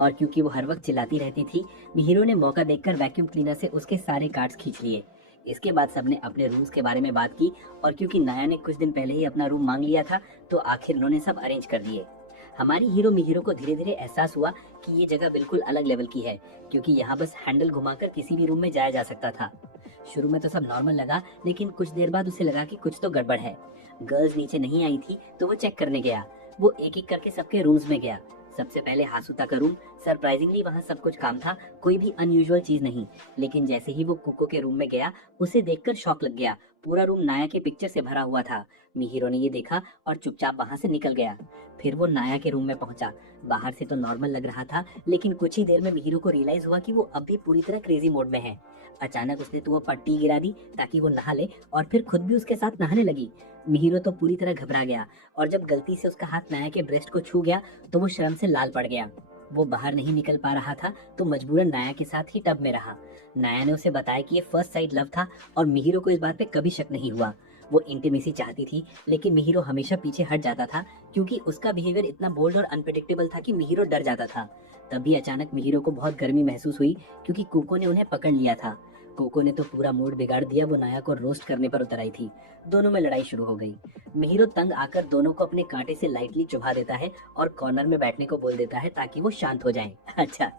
और क्योंकि वो हर वक्त चिल्लाती रहती थी, मिहिरो ने मौका देखकर वैक्यूम क्लीनर से उसके सारे कार्ड्स खींच लिए। इसके बाद सबने अपने रूम्स के बारे में बात की, और क्योंकि नाया ने कुछ दिन पहले ही अपना रूम मांग लिया था, तो आखिर उन्होंने सब अरेंज कर दिए। हमारी हीरो मिहिरो को धीरे धीरे एहसास हुआ कि ये जगह बिल्कुल अलग लेवल की है, क्योंकि यहाँ बस हैंडल घुमाकर किसी भी रूम में जाया जा सकता था। शुरू में तो सब नॉर्मल लगा, लेकिन कुछ देर बाद उसे लगा कि कुछ तो गड़बड़ है। गर्ल्स नीचे नहीं आई थी, तो वो चेक करने गया। वो एक एक करके सबके रूम्स में गया। सबसे पहले हासुता का रूम। सरप्राइजिंगली वहाँ सब कुछ काम था, कोई भी अनयूजुअल चीज नहीं। लेकिन जैसे ही वो कुको के रूम में गया, उसे देखकर शॉक लग गया। पूरा रूम नाया के पिक्चर से भरा हुआ था। मिहिरो ने ये देखा और चुपचाप वहाँ से निकल गया। फिर वो नाया के रूम में पहुंचा। बाहर से तो नॉर्मल लग रहा था, लेकिन कुछ ही देर में मिहिरो को रियलाइज हुआ कि वो अब भी पूरी तरह क्रेजी मोड में है। अचानक उसने तो वो पट्टी गिरा दी ताकि वो नहा ले, और फिर खुद भी उसके साथ नहाने लगी। मिहिरो तो पूरी तरह घबरा गया, और जब गलती से उसका हाथ नाया के ब्रेस्ट को छू गया, तो वो शर्म से लाल पड़ गया। वो बाहर नहीं निकल पा रहा था, तो मजबूरन नाया के साथ ही टब में रहा। नाया ने उसे बताया कि ये फर्स्ट साइड लव था, और मिहिरो को इस बात पे कभी शक नहीं हुआ। वो इंटीमेसी चाहती थी, लेकिन मिहिरो हमेशा पीछे हट जाता था, क्योंकि उसका बिहेवियर इतना बोल्ड और अनप्रेडिक्टेबल था कि मिहिरो डर जाता था। तभी अचानक मिहिरो को बहुत गर्मी महसूस हुई, क्योंकि कोको ने उन्हें पकड़ लिया था। कोको ने तो पूरा मूड बिगाड़ दिया, वो नाया को रोस्ट करने पर उतर आई थी। दोनों में लड़ाई शुरू हो गई। मिहिरो तंग आकर दोनों को अपने कांटे से लाइटली चुभा देता है और कॉर्नर में बैठने को बोल देता है ताकि वो शांत हो जाएं। अच्छा,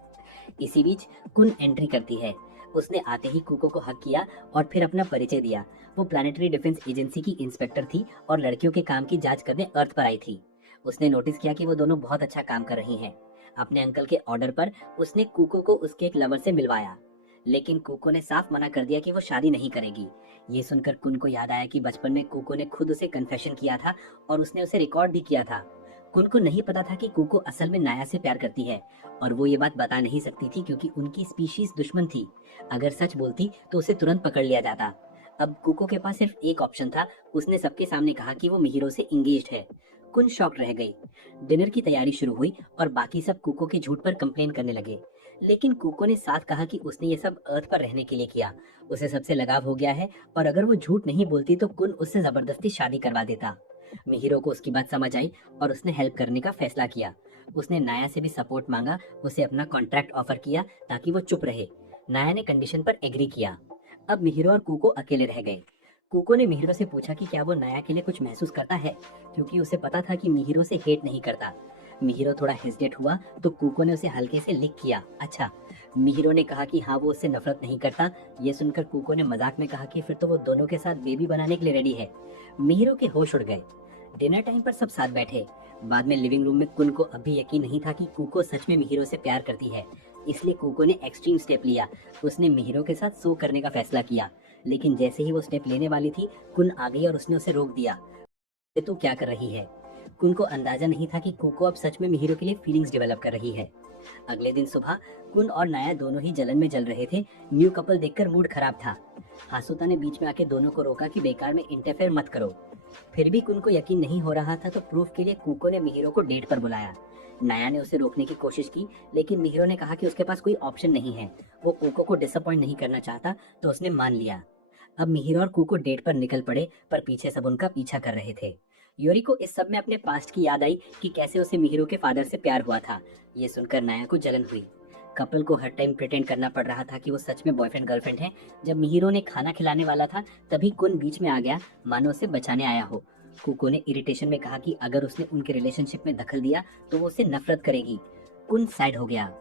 इसी बीच कुन एंट्री करती है। उसने आते ही कुको को हक किया और फिर अपना परिचय दिया। वो प्लानिटरी डिफेंस एजेंसी की इंस्पेक्टर थी और लड़कियों के काम की जांच करने अर्थ पर आई थी। उसने नोटिस किया कि वो दोनों बहुत अच्छा काम कर रही हैं। अपने अंकल के ऑर्डर पर उसने कुको को उसके एक लवर से मिलवाया, लेकिन कुको ने साफ मना कर दिया कि वो शादी नहीं करेगी। ये सुनकर कुन को याद आया कि बचपन में कुको ने खुद उसे कन्फेशन किया था और उसने उसे रिकॉर्ड भी किया था। कुन को नहीं पता था कि कुको असल में नाया से प्यार करती है, और वो ये बात बता नहीं सकती थी क्योंकि उनकी स्पीशीज दुश्मन थी। अगर सच बोलती तो उसे तुरंत पकड़ लिया जाता। अब कुको के पास सिर्फ एक ऑप्शन था। उसने सबके सामने कहा कि वो मिहिरो से इंगेज्ड है। कुन शॉक रह गई। डिनर की तैयारी शुरू हुई और बाकी सब कुको के झूठ पर कंप्लेन करने लगे, लेकिन कुको ने साफ कहा कि उसने ये सब अर्थ पर रहने के लिए किया। उसे सबसे लगाव हो गया है और अगर वो झूठ नहीं बोलती तो कुन उससे जबरदस्ती शादी करवा देता। मिहिरो को उसकी बात समझ आई और उसने हेल्प करने का फैसला किया। उसने नाया से भी सपोर्ट मांगा, उसे अपना कॉन्ट्रैक्ट ऑफर किया ताकि वो चुप रहे। नाया ने कंडीशन पर एग्री किया। अब मिहिरो और कुको अकेले रह गए। कुको ने मिहिरो से पूछा कि क्या वो नाया के लिए कुछ महसूस करता है, क्योंकि उसे पता था कि मिहिरो से हेट नहीं करता। मिहिरो थोड़ा हेजिटेट हुआ तो कुको ने उसे हल्के से लिक किया। अच्छा। मिहिरो ने कहा कि हाँ वो उससे नफरत नहीं करता। ये सुनकर कुको ने मजाक में कहा कि फिर तो वो दोनों के साथ बेबी बनाने के लिए रेडी है। मिहिरो के होश उड़ गए। डिनर टाइम पर सब साथ बैठे। बाद में लिविंग रूम में कुन को अभी यकीन नहीं था कि कुको सच में मिहिरो से प्यार करती है। इसलिए कुको ने एक्सट्रीम स्टेप लिया। उसने मिहिरो के साथ सो करने का फैसला किया। लेकिन जैसे ही वो स्टेप लेने वाली थी, कुन आ गई और उसने उसे रोक दिया। ये तू क्या कर रही है? कुन को अंदाजा नहीं था कि कुको अब सच में मिहिरो के लिए फीलिंग्स डेवलप कर रही है। अगले दिन सुबह कुन और नाया दोनों ही जलन में जल रहे थे। न्यू कपल देखकर मूड खराब था। हासुता ने बीच में आके दोनों को रोका कि बेकार में इंटरफेयर मत करो। फिर भी कुन को यकीन नहीं हो रहा था तो प्रूफ के लिए कुको ने मिहिरो को डेट पर बुलाया। नाया ने उसे रोकने की कोशिश की, लेकिन मिहिरो ने कहा कि उसके पास कोई ऑप्शन नहीं है। वो कुको को डिसअपॉइंट नहीं करना चाहता, तो उसने मान लिया। अब मिहिरो और कुको डेट पर निकल पड़े, पर पीछे सब उनका पीछा कर रहे थे। योरी को इस सब में अपने पास्ट की याद आई कि कैसे उसे मिहिरो के फादर से प्यार हुआ था। ये सुनकर नाया को जलन हुई। कपल को हर टाइम प्रिटेंड करना पड़ रहा था कि वो सच में बॉयफ्रेंड गर्लफ्रेंड है। जब मिहिरो ने खाना खिलाने वाला था तभी कुन बीच में आ गया, मानो उसे बचाने आया हो। कुको ने इरिटेशन में कहा कि अगर उसने उनके रिलेशनशिप में दखल दिया तो वो उससे नफरत करेगी। कुन सैड हो गया।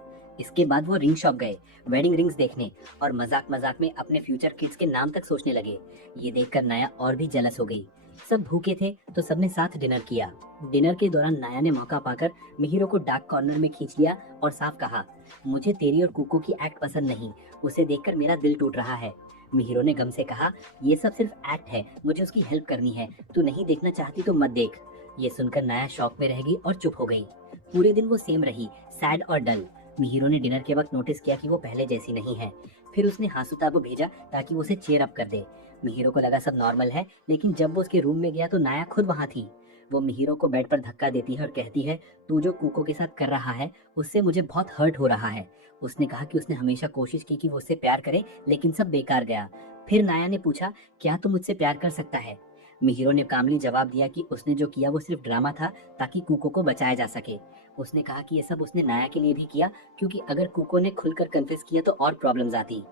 इसके बाद वो रिंग शॉप गए, वेडिंग रिंग्स देखने, और मजाक मजाक में अपने फ्यूचर किड्स के नाम तक सोचने लगे। ये देखकर नाया और भी जेलस हो गई। सब भूखे थे तो सबने साथ डिनर किया। डिनर के दौरान नाया ने मौका पाकर मिहिरो को डार्क कॉर्नर में खींच लिया और साफ कहा, मुझे तेरी और कुको की एक्ट पसंद नहीं, उसे देखकर मेरा दिल टूट रहा है। मिहिरो ने गम से कहा, ये सब सिर्फ एक्ट है, मुझे उसकी हेल्प करनी है, तू नहीं देखना चाहती तो मत देख। ये सुनकर नाया शॉक में रह गई और चुप हो गई। पूरे दिन वो सेम रही, सैड और डल। मिहिरो ने डिनर के वक्त नोटिस किया कि वो पहले जैसी नहीं है। फिर उसने हासुता को भेजा ताकि वो उसे चेयर अप कर दे। मिहिरो को लगा सब नॉर्मल है, लेकिन जब वो उसके रूम में गया तो नाया खुद वहां थी। वो मिहिरो को बेड पर धक्का देती है और कहती है, तू जो कुको के साथ कर रहा है उससे मुझे बहुत हर्ट हो रहा है। उसने कहा कि उसने हमेशा कोशिश की कि वो उससे प्यार करे, लेकिन सब बेकार गया। फिर नाया ने पूछा, क्या तू मुझसे प्यार कर सकता है? मिहिरो ने कामली जवाब दिया कि उसने जो किया वो सिर्फ ड्रामा था ताकि कुको को बचाया जा सके। उसने कहा कि ये सब उसने नाया के लिए भी किया, क्योंकि अगर कुको ने खुलकर कन्फेस किया तो और प्रॉब्लम्स आती।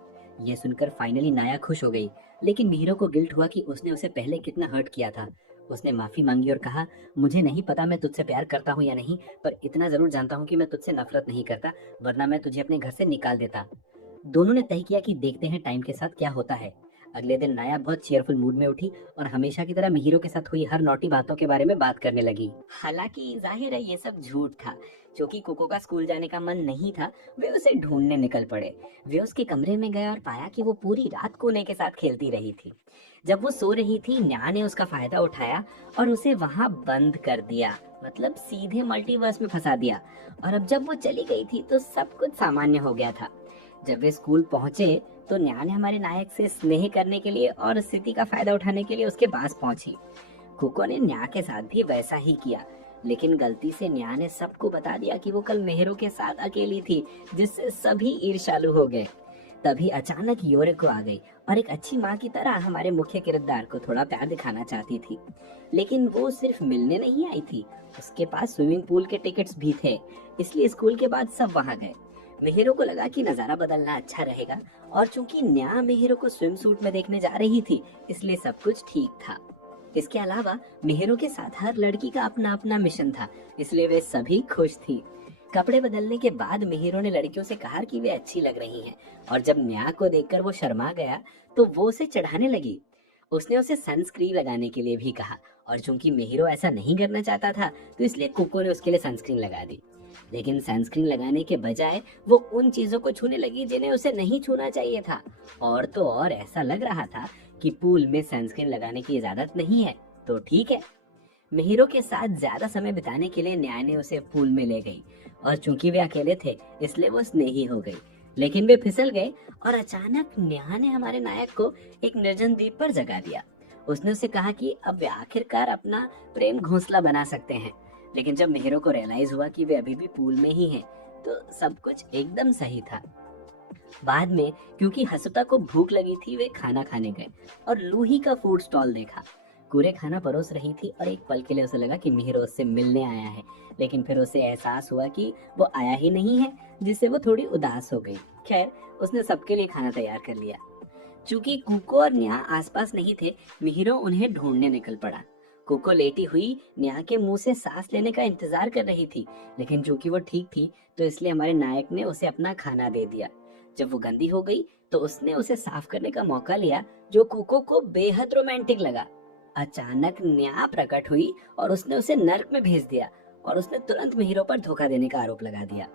ये सुनकर फाइनली नाया खुश हो गई, लेकिन मिहिरो को गिल्ट हुआ कि उसने उसे पहले कितना हर्ट किया था। उसने माफी मांगी और कहा, मुझे नहीं पता मैं तुझसे प्यार करता हूँ या नहीं, पर इतना जरूर जानता हूँ कि मैं तुझसे नफरत नहीं करता, वरना मैं तुझे अपने घर से निकाल देता। दोनों ने तय किया कि देखते हैं टाइम के साथ क्या होता है। अगले दिन नाया बहुत चेयरफुल मूड में उठी और हमेशा की तरह मिहिरो के साथ हुई हर नौटी बातों के बारे में बात करने लगी। हालांकि जाहिर है ये सब झूठ था। क्योंकि कोको का स्कूल जाने का मन नहीं था, वे उसे ढूंढने निकल पड़े। वे उसके कमरे में गए और पाया कि वो पूरी रात कोने के साथ खेलती रही थी। जब वो सो रही थी, न्या ने उसका फायदा उठाया और उसे वहां बंद कर दिया, मतलब सीधे मल्टीवर्स में फंसा दिया। और अब जब वो चली गई थी तो सब कुछ सामान्य हो गया था। जब वे स्कूल पहुंचे तो न्या ने हमारे नायक से स्नेह करने के लिए और स्थिति का फायदा उठाने के लिए उसके पास पहुंची। कुको ने न्या के साथ भी वैसा ही किया, लेकिन गलती से न्या ने सबको बता दिया कि वो कल मेहरो के साथ अकेली थी, जिससे सभी ईर्ष्यालु हो गए। तभी अचानक योरिको आ गई और एक अच्छी माँ की तरह हमारे मुख्य किरदार को थोड़ा प्यार दिखाना चाहती थी। लेकिन वो सिर्फ मिलने नहीं आई थी, उसके पास स्विमिंग पूल के टिकट्स भी थे, इसलिए स्कूल के बाद सब वहां गए। मेहरो को लगा कि नजारा बदलना अच्छा रहेगा, और चूंकि न्या मेहरो को स्विम सूट में देखने जा रही थी, इसलिए सब कुछ ठीक था। इसके अलावा मेहरो के साथ हर लड़की का अपना अपना मिशन था, इसलिए वे सभी खुश थी। कपड़े बदलने के बाद मेहरो ने लड़कियों से कहा कि वे अच्छी लग रही हैं, और जब न्या को देखकर वो शर्मा गया तो वो उसे चढ़ाने लगी। उसने उसे सनस्क्रीन लगाने के लिए भी कहा, और चूंकि मेहरो ऐसा नहीं करना चाहता था तो इसलिए कुको ने उसके लिए सनस्क्रीन लगा दी। लेकिन सनस्क्रीन लगाने के बजाय वो उन चीजों को छूने लगी जिन्हें उसे नहीं छूना चाहिए था। और तो और ऐसा लग रहा था कि पूल में सनस्क्रीन लगाने की इजाजत नहीं है, तो ठीक है। मेहरो के साथ ज्यादा समय बिताने के लिए न्याय ने उसे पूल में ले गई, और चूंकि वे अकेले थे इसलिए वो स्नेही हो गई। लेकिन वे फिसल गए और अचानक न्याय ने हमारे नायक को एक निर्जन द्वीप पर जगा दिया। उसने उसे कहा कि अब वे आखिरकार अपना प्रेम घोंसला बना सकते हैं। लेकिन जब मेहरो को रियलाइज हुआ कि वे अभी भी पूल में ही हैं, तो सब कुछ एकदम सही था। बाद में क्योंकि हसुता को भूख लगी थी, वे खाना खाने गए और लूही का फूड स्टॉल देखा। कूरे खाना परोस रही थी और एक पल के लिए उसे लगा कि मिहिरो उससे मिलने आया है, लेकिन फिर उसे एहसास हुआ कि वो आया ही नहीं है, जिससे वो थोड़ी उदास हो गई। खैर, उसने सबके लिए खाना तैयार कर लिया। चूंकि कुको और न्या आसपास नहीं थे, मिहिरो उन्हें ढूंढने निकल पड़ा। कुको लेटी हुई न्या के मुंह से सांस लेने का इंतजार कर रही थी, लेकिन चूंकि वो ठीक थी तो इसलिए हमारे नायक ने उसे अपना खाना दे दिया। जब वो गंदी हो गई तो उसने उसे साफ करने का मौका लिया, जो कुको को बेहद रोमांटिक लगा। अचानक न्या प्रकट हुई और उसने उसे नर्क में भेज दिया और उसने तुरंत मिहिरो पर धोखा देने का आरोप लगा दिया।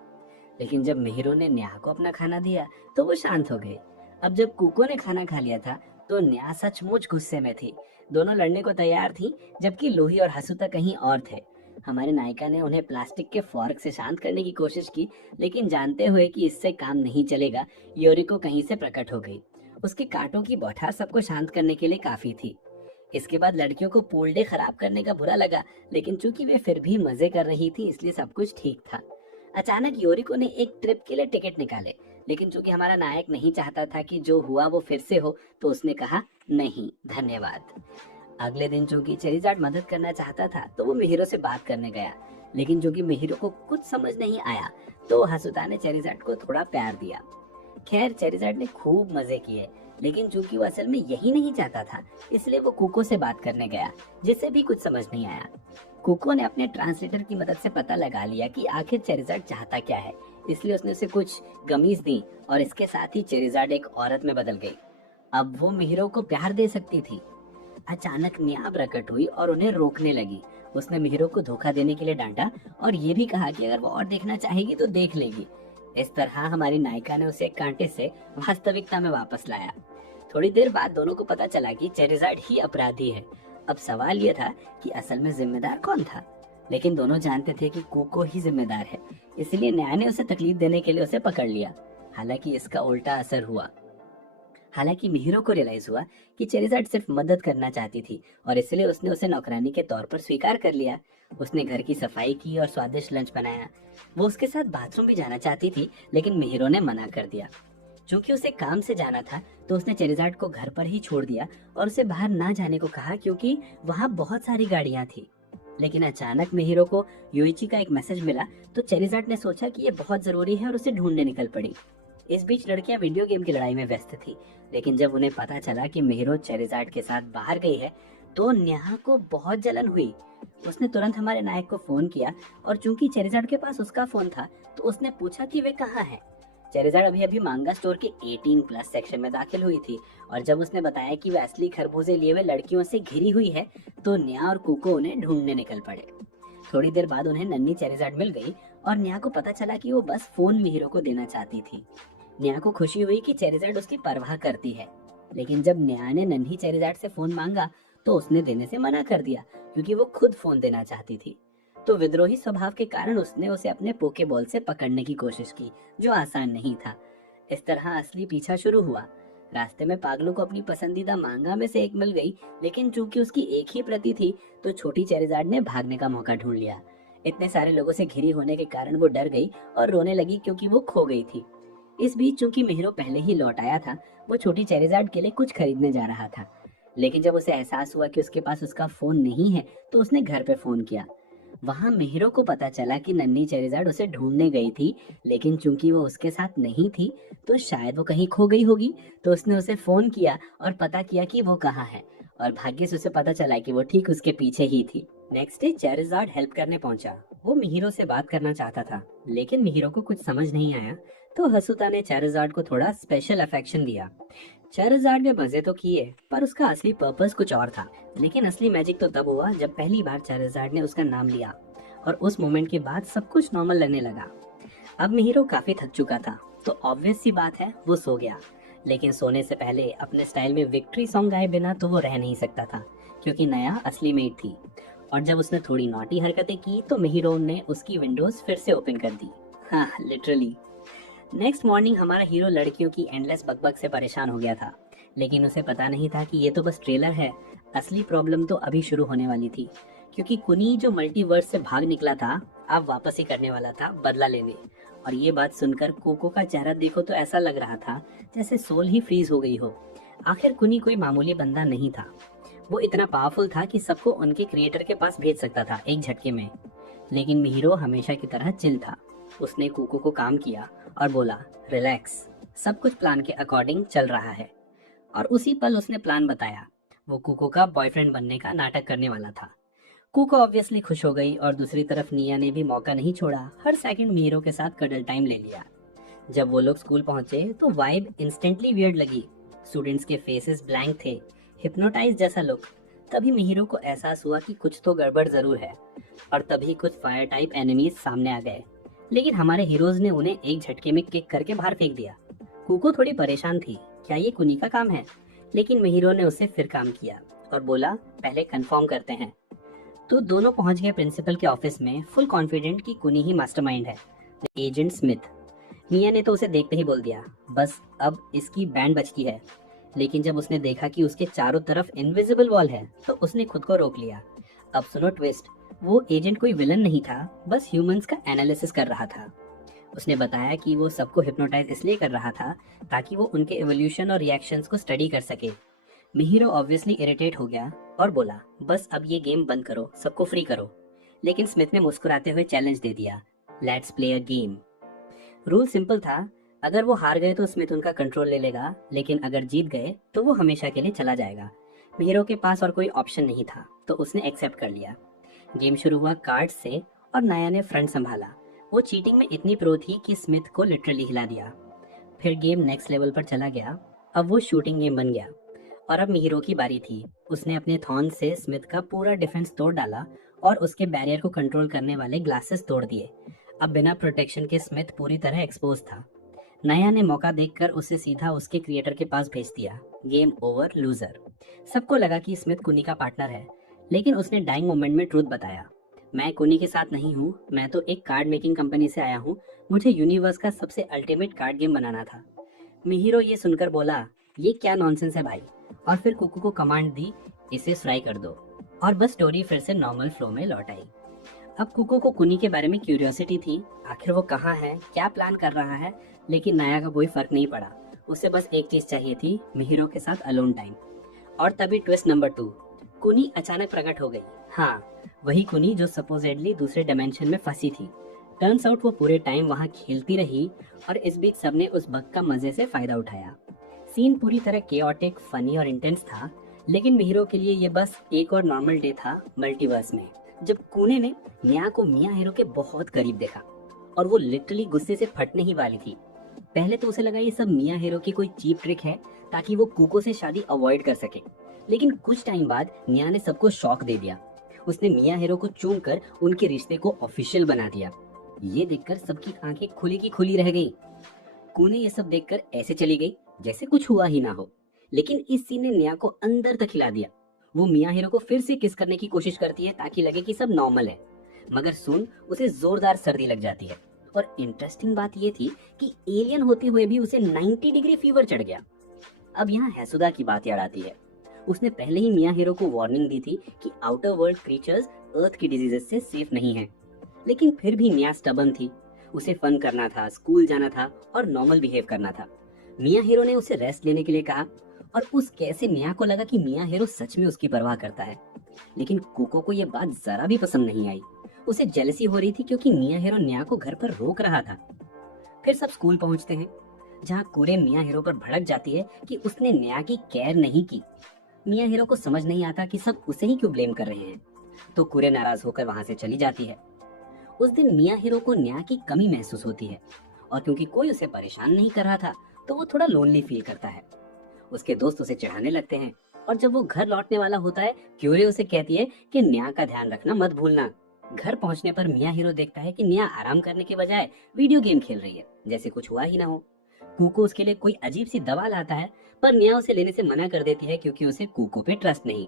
लेकिन जब मिहिरो ने न्या को अपना खाना दिया तो वो शांत हो गई। अब जब कुको ने खाना खा लिया था तो न्या सचमुच गुस्से में थी। दोनों लड़ने को तैयार थी, जबकि लूही और हसुता कहीं और थे। हमारे नायिका ने उन्हें प्लास्टिक के फॉर्क से शांत करने की कोशिश की, लेकिन जानते हुए कि इससे काम नहीं चलेगा, योरिको कहीं से प्रकट हो गई। उसके कांटों की बौछार सबको शांत करने के लिए काफी थी। इसके बाद लड़कियों को पूल डे खराब करने का बुरा लगा, लेकिन चूंकि वे फिर भी मजे कर रही थी इसलिए सब कुछ ठीक था। अचानक योरिको ने एक ट्रिप के लिए टिकट निकाले, लेकिन चूंकि हमारा नायक नहीं चाहता था कि जो हुआ वो फिर से हो, तो उसने कहा नहीं धन्यवाद। अगले दिन चूंकि चेरिजार्ड मदद करना चाहता था तो वो मिहिरो से बात करने गया, लेकिन चूंकि मिहिरो को कुछ समझ नहीं आया तो हसुता ने चेरिजार्ड को थोड़ा प्यार दिया। खैर, चेरिजार्ड ने खूब मजे किए, लेकिन चूंकि वो असल में यही नहीं चाहता था इसलिए वो कुको से बात करने गया, जिसे भी कुछ समझ नहीं आया। कुको ने अपने ट्रांसलेटर की मदद से पता लगा लिया कि आखिर चेरिजार्ड चाहता क्या है, इसलिए उसने उसे कुछ गमीज दी और इसके साथ ही चेरिजार्ड एक औरत में बदल गई। अब वो मिहिरो को प्यार दे सकती थी। अचानक न्या प्रकट हुई और उन्हें रोकने लगी। उसने मिहिरो को धोखा देने के लिए डांटा और ये भी कहा कि अगर वो और देखना चाहेगी तो देख लेगी। इस तरह हमारी नायिका ने उसे कांटे से वास्तविकता में वापस लाया। थोड़ी देर बाद दोनों को पता चला कि चेरिजार्ड ही अपराधी है। अब सवाल यह था कि असल में जिम्मेदार कौन था, लेकिन दोनों जानते थे कि कुको ही जिम्मेदार है, इसलिए न्याय ने उसे तकलीफ देने के लिए उसे पकड़ लिया। हालांकि इसका उल्टा असर हुआ। हालांकि मिहिरो को रियलाइज हुआ कि चेरिजार्ड सिर्फ मदद करना चाहती थी और इसलिए उसने उसे नौकरानी के तौर पर स्वीकार कर लिया। उसने घर की सफाई की और स्वादिष्ट लंच बनाया। वो उसके साथ बाथरूम भी जाना चाहती थी, लेकिन मिहिरो ने मना कर दिया। चूंकि उसे काम से जाना था तो उसने चेरिजार्ड को घर पर ही छोड़ दिया और उसे बाहर ना जाने को कहा, क्योंकि वहाँ बहुत सारी गाड़ियाँ थी। लेकिन अचानक मिहिरो को योइची का एक मैसेज मिला तो चेरिजार्ड ने सोचा कि ये बहुत जरूरी है और उसे ढूंढने निकल पड़ी। इस बीच लड़कियां वीडियो गेम की लड़ाई में व्यस्त थी, लेकिन जब उन्हें पता चला कि मिहिरो चेरिजार्ड के साथ बाहर गई है तो न्या को बहुत जलन हुई। उसने तुरंत हमारे नायक को फोन किया और चूंकि चेरिजार्ड के पास उसका फोन था तो उसने पूछा कि वे कहाँ हैं। चेरिजार्ड अभी अभी मांगा स्टोर के 18+ सेक्शन में दाखिल हुई थी और जब उसने बताया कि वह असली खरबूजे लिए हुए लड़कियों से घिरी हुई है तो न्या और कुको उन्हें ढूंढने निकल पड़े। थोड़ी देर बाद उन्हें नन्ही चेरिजार्ड मिल गई और न्या को पता चला कि वो बस फोन मिहिरो को देना चाहती थी। न्या को खुशी हुई कि चेरिजार्ड उसकी परवाह करती है, लेकिन जब न्या ने नन्ही चेरिजार्ड से फोन मांगा तो उसने देने से मना कर दिया, क्योंकि वो खुद फोन देना चाहती थी। तो विद्रोही स्वभाव के कारण उसने उसे अपने पोकेबॉल से पकड़ने की कोशिश की, जो आसान नहीं था। इस तरह असली पीछा शुरू हुआ। रास्ते में पागलों को अपनी पसंदीदा मांगा में से एक मिल गई, लेकिन चूंकि उसकी एक ही प्रति थी तो छोटी चेरिजार्ड ने भागने का मौका ढूंढ लिया। इतने सारे लोगों से घिरी होने के कारण वो डर गई और रोने लगी, क्योंकि वो खो गई थी। इस बीच चूंकि मिहिरो पहले ही लौट आया था, वो छोटी चेरिजार्ड के लिए कुछ खरीदने जा रहा था। लेकिन जब उसे एहसास हुआ कि उसके पास उसका फोन नहीं है तो उसने घर पे फोन किया। वहां मिहिरो को पता चला कि नन्ही चेरिजार्ड उसे ढूंढने गई थी, लेकिन चूंकि वो उसके साथ नहीं थी तो शायद वो कहीं खो गई होगी। तो उसने उसे फोन किया और पता किया कि वो कहाँ है, और भाग्य से उसे पता चला कि वो ठीक उसके पीछे ही थी। नेक्स्ट डे चेरिजार्ड हेल्प करने पहुंचा। वो मिहिरो से बात करना चाहता था, लेकिन मिहिरो को कुछ समझ नहीं आया तो हसुता ने चेरिजार्ड को थोड़ा स्पेशल अफेक्शन दिया। चेरिजार्ड ने मजे तो किए, पर उसका असली पर्पस कुछ और था। लेकिन असली मैजिक तो तब हुआ जब पहली बार चेरिजार्ड ने उसका नाम लिया, और उस मोमेंट के बाद सब कुछ नॉर्मल लगने लगा। अब मिहिरो काफी थक चुका था तो ऑब्वियस सी बात है वो सो गया। लेकिन सोने से पहले अपने स्टाइल में विक्ट्री सॉन्ग गाए बिना तो वो रह नहीं सकता था, क्योंकि नया असली मेट थी। और जब उसने थोड़ी नॉटी हरकतें की तो मिहिरो ने उसकी विंडोज फिर से ओपन कर दी। हाँ, लिटरली। नेक्स्ट मॉर्निंग हमारा हीरो लड़कियों की एंडलेस बकबक से परेशान हो गया था, लेकिन उसे पता नहीं था कि ये तो बस ट्रेलर है। असली प्रॉब्लम तो अभी शुरू होने वाली थी, क्योंकि कुनी जो मल्टीवर्स से भाग निकला था अब वापस ही करने वाला था बदला लेने। और ये बात सुनकर कोको का चेहरा देखो तो ऐसा लग रहा था जैसे सोल ही फ्रीज हो गई हो। आखिर कुनी कोई मामूली बंदा नहीं था। वो इतना पावरफुल था कि सबको उनके क्रिएटर के पास भेज सकता था एक झटके में। लेकिन मिहिरो हमेशा की तरह चिल था। उसने कोको को काम किया और बोला, रिलैक्स, सब कुछ प्लान के अकॉर्डिंग चल रहा है। और उसी पल उसने प्लान बताया। वो कुको का बॉयफ्रेंड बनने का नाटक करने वाला था। कुको ऑब्वियसली खुश हो गई और दूसरी तरफ निया ने भी मौका नहीं छोड़ा। हर सेकंड मीरो के साथ कडल टाइम ले लिया। जब वो लोग स्कूल पहुंचे तो वाइब इंस्टेंटली वियर्ड लगी। स्टूडेंट्स के फेसेस ब्लैंक थे, हिप्नोटाइज जैसा लुक। तभी मिहिरो को एहसास हुआ कि कुछ तो गड़बड़ जरूर है। और तभी कुछ फायर टाइप एनिमीज सामने आ गए। लेकिन हमारे हीरोज ने उन्हें एक झटके में किक करके बाहर फेंक दिया। कुको थोड़ी परेशान थी, क्या ये कुनी का काम है? लेकिन मिहिरो ने उससे फिर काम किया और बोला, पहले कंफर्म करते हैं। तो दोनों पहुंच गए प्रिंसिपल के ऑफिस में, फुल कॉन्फिडेंट कि कुनी ही मास्टरमाइंड है, एजेंट स्मिथ। मिया ने तो उसे देखते ही बोल दिया, बस अब इसकी बैंड बजती है। लेकिन जब उसने देखा कि उसके चारों तरफ इनविजिबल वॉल है तो उसने खुद को रोक लिया। अब सुनो ट्विस्ट, वो एजेंट कोई विलन नहीं था, बस ह्यूमंस का एनालिसिस कर रहा था। उसने बताया कि वो सबको हिप्नोटाइज इसलिए कर रहा था ताकि वो उनके एवोल्यूशन और रिएक्शंस को स्टडी कर सके। मिहिरो ऑब्वियसली इरिटेट हो गया और बोला, बस अब ये गेम बंद करो, सबको फ्री करो। लेकिन स्मिथ ने मुस्कुराते हुए चैलेंज दे दिया, let's play a game. Rule simple था, अगर वो हार गए तो स्मिथ उनका कंट्रोल ले लेगा, लेकिन अगर जीत गए तो वो हमेशा के लिए चला जाएगा। मिहिरो के पास और कोई ऑप्शन नहीं था तो उसने एक्सेप्ट कर लिया। गेम शुरू हुआ कार्ड से और नाया ने फ्रंट संभाला। वो चीटिंग में इतनी प्रो थी कि स्मिथ को लिटरली हिला दिया। फिर गेम नेक्स्ट लेवल पर चला गया। अब वो शूटिंग गेम बन गया और अब मिहिरो की बारी थी। उसने अपने थॉर्न से स्मिथ का पूरा डिफेंस तोड़ डाला और उसके बैरियर को कंट्रोल करने वाले ग्लासेस तोड़ दिए। अब बिना प्रोटेक्शन के स्मिथ पूरी तरह एक्सपोज था। नया ने मौका देखकर उसे सीधा उसके क्रिएटर के पास भेज दिया। Game over, loser. सबको लगा कि स्मिथ कुनी का पार्टनर है, लेकिन उसने डाइंग मोमेंट में ट्रूथ बताया, मैं कुनी के साथ नहीं हूँ, मैं तो एक कार्ड मेकिंग कंपनी से आया हूँ, मुझे यूनिवर्स का सबसे अल्टीमेट कार्ड गेम बनाना था। मिहिरो ये सुनकर बोला, ये क्या नॉनसेंस है भाई। और फिर कुकू को कमांड दी, इसे फ्राई कर दो। और बस स्टोरी फिर से नॉर्मल फ्लो में लौट आई। अब कुको को कुनी के बारे में क्यूरियोसिटी थी, आखिर वो कहाँ है, क्या प्लान कर रहा है। लेकिन नाया का कोई फर्क नहीं पड़ा। उसे बस एक चीज चाहिए थी, मिहिरो के साथ अलोन टाइम। और तभी ट्विस्ट नंबर 2, कुनी अचानक प्रकट हो गई। हाँ, वही कुनी जो सपोजेडली दूसरे डायमेंशन में फंसी थी। टर्न्स आउट वो पूरे टाइम वहाँ खेलती रही और इस बीच सबने उस बग का मजे से फायदा उठाया। सीन पूरी तरह केओटिक, फनी और इंटेंस था। लेकिन मिहिरो के लिए ये बस एक और नॉर्मल डे था मल्टीवर्स में। जब कुने ने न्या को मिया हीरो के बहुत करीब देखा और वो लिटरली गुस्से से फटने ही वाली थी। पहले तो उसे लगा ये सब मिया हीरो की कोई चीप ट्रिक है ताकि वो कुको से शादी अवॉइड कर सके। लेकिन कुछ टाइम बाद न्या ने सबको शॉक दे दिया। उसने मिया हीरो को चूम कर उनके रिश्ते को ऑफिशियल बना दिया। ये देखकर सबकी आंखें खुली की खुली रह गई। कुने ये सब देखकर ऐसे चली गई जैसे कुछ हुआ ही ना हो। लेकिन इस सीन ने न्या को अंदर तक हिला दिया। वो मिया हीरो को फिर से किस करने की कोशिश करती है ताकि लगे कि सब नॉर्मल है, मगर सुन उसे जोरदार सर्दी लग जाती है। और इंटरेस्टिंग बात ये थी कि एलियन होते हुए भी उसे 90 डिग्री फीवर चढ़ गया। अब यहाँ हैसुदा की बात याद आती है। उसने पहले ही मिया हीरो को वार्निंग दी थी कि आउटर वर्ल्ड क्रीचर्स अर्थ की डिजीजेस से सेफ नहीं है। लेकिन फिर भी मिया स्टबन थी। उसे फन करना था, स्कूल जाना था और नॉर्मल बिहेव करना था। मिया हीरो ने उसे रेस्ट लेने के लिए कहा और उस कैसे मिया को लगा कि मिया हीरो सच में उसकी परवाह करता है। लेकिन कुको को ये बात जरा भी पसंद नहीं आई। उसे जेलसी हो रही थी क्योंकि मिया हीरो न्या को घर पर रोक रहा था। फिर सब स्कूल पहुंचते हैं, जहाँ कुरे मिया हीरो पर भड़क जाती है कि उसने न्या की केयर नहीं की। मिया हीरो को समझ नहीं आता कि सब उसे ही क्यों ब्लेम कर रहे हैं, तो कुरे नाराज होकर वहां से चली जाती है। उस दिन मिया हीरो को न्या की कमी महसूस होती है और क्योंकि कोई उसे परेशान नहीं कर रहा था तो वो थोड़ा लोनली फील करता है। उसके दोस्त उसे चिढ़ाने लगते हैं और जब वो घर लौटने वाला होता है, क्यूरे उसे कहती है कि न्या का ध्यान रखना मत भूलना। घर पहुंचने पर मिया हीरो देखता है कि न्या आराम करने के बजाय वीडियो गेम खेल रही है, जैसे कुछ हुआ ही ना हो। कुको उसके लिए कोई अजीब सी दवा लाता है, पर न्या उसे लेने से मना कर देती है क्योंकि उसे कुको पे ट्रस्ट नहीं।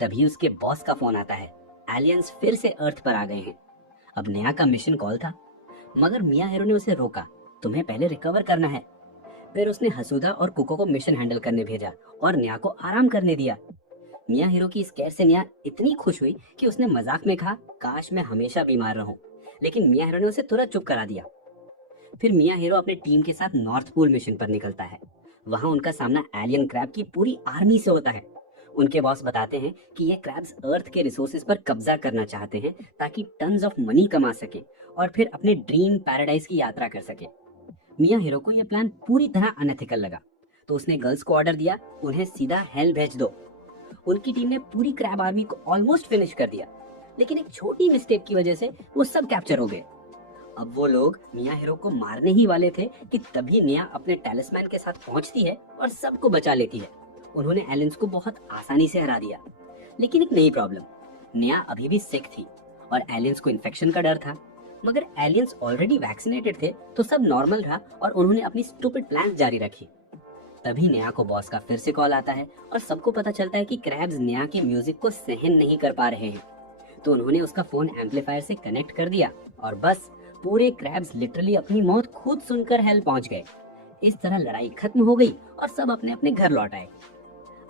तभी उसके बॉस का फोन आता है, एलियंस फिर से अर्थ पर आ गए हैं। अब न्या का मिशन कॉल था, मगर मिया हीरो ने उसे रोका, तुम्हें पहले रिकवर करना है। फिर उसने हसूदा और कुको को मिशन हैंडल करने भेजा और न्या को आराम करने दिया। मिया हीरो की इस केयर से न्या इतनी खुश हुई कि उसने मजाक में कहा, काश मैं हमेशा बीमार रहूं। लेकिन मिया हीरो ने उसे तुरंत चुप करा दिया। फिर मिया हीरो अपने टीम के साथ नॉर्थ पोल मिशन पर निकलता है। वहां उनका सामना एलियन क्रैब की पूरी आर्मी से होता है। उनके बॉस बताते हैं कि ये क्रैब्स अर्थ के रिसोर्सेज पर कब्जा करना चाहते हैं ताकि टन्स ऑफ मनी कमा सके और फिर अपने ड्रीम पैराडाइज की यात्रा कर सके। मिया हीरो को यह प्लान पूरी तरह अनएथिकल लगा, तो उसने गर्ल्स को ऑर्डर दिया, उन्हें सीधा हेल भेज दो। उनकी टीम ने पूरी क्रैब आर्मी को ऑलमोस्ट फिनिश कर दिया, लेकिन एक छोटी मिस्टेक की वजह से वो सब कैप्चर हो गए। अब वो लोग मिया हीरो को मारने ही वाले थे कि तभी निया अपने टैलिस्मैन के साथ पहुंचती है और सबको बचा लेती है। उन्होंने एलियंस को बहुत आसानी से हरा दिया, लेकिन एक नई प्रॉब्लम, निया अभी भी सिक थी और एलियंस को इन्फेक्शन का डर था। मगर एलियंस ऑलरेडी वैक्सीनेटेड थे, तो सब नॉर्मल रहा और उन्होंने अपनी स्टूपिड प्लान जारी रखी। तभी निया को बॉस का फिर से कॉल आता है और सबको पता चलता है कि क्रैब्स निया के म्यूजिक को सहन नहीं कर पा रहे हैं। तो उन्होंने उसका फोन एम्पलीफायर से कनेक्ट कर दिया और बस पूरे क्रैब्स लिटरली अपनी मौत खुद सुनकर हेल पहुंच गए। इस तरह लड़ाई खत्म हो गई और सब अपने अपने घर लौट आए।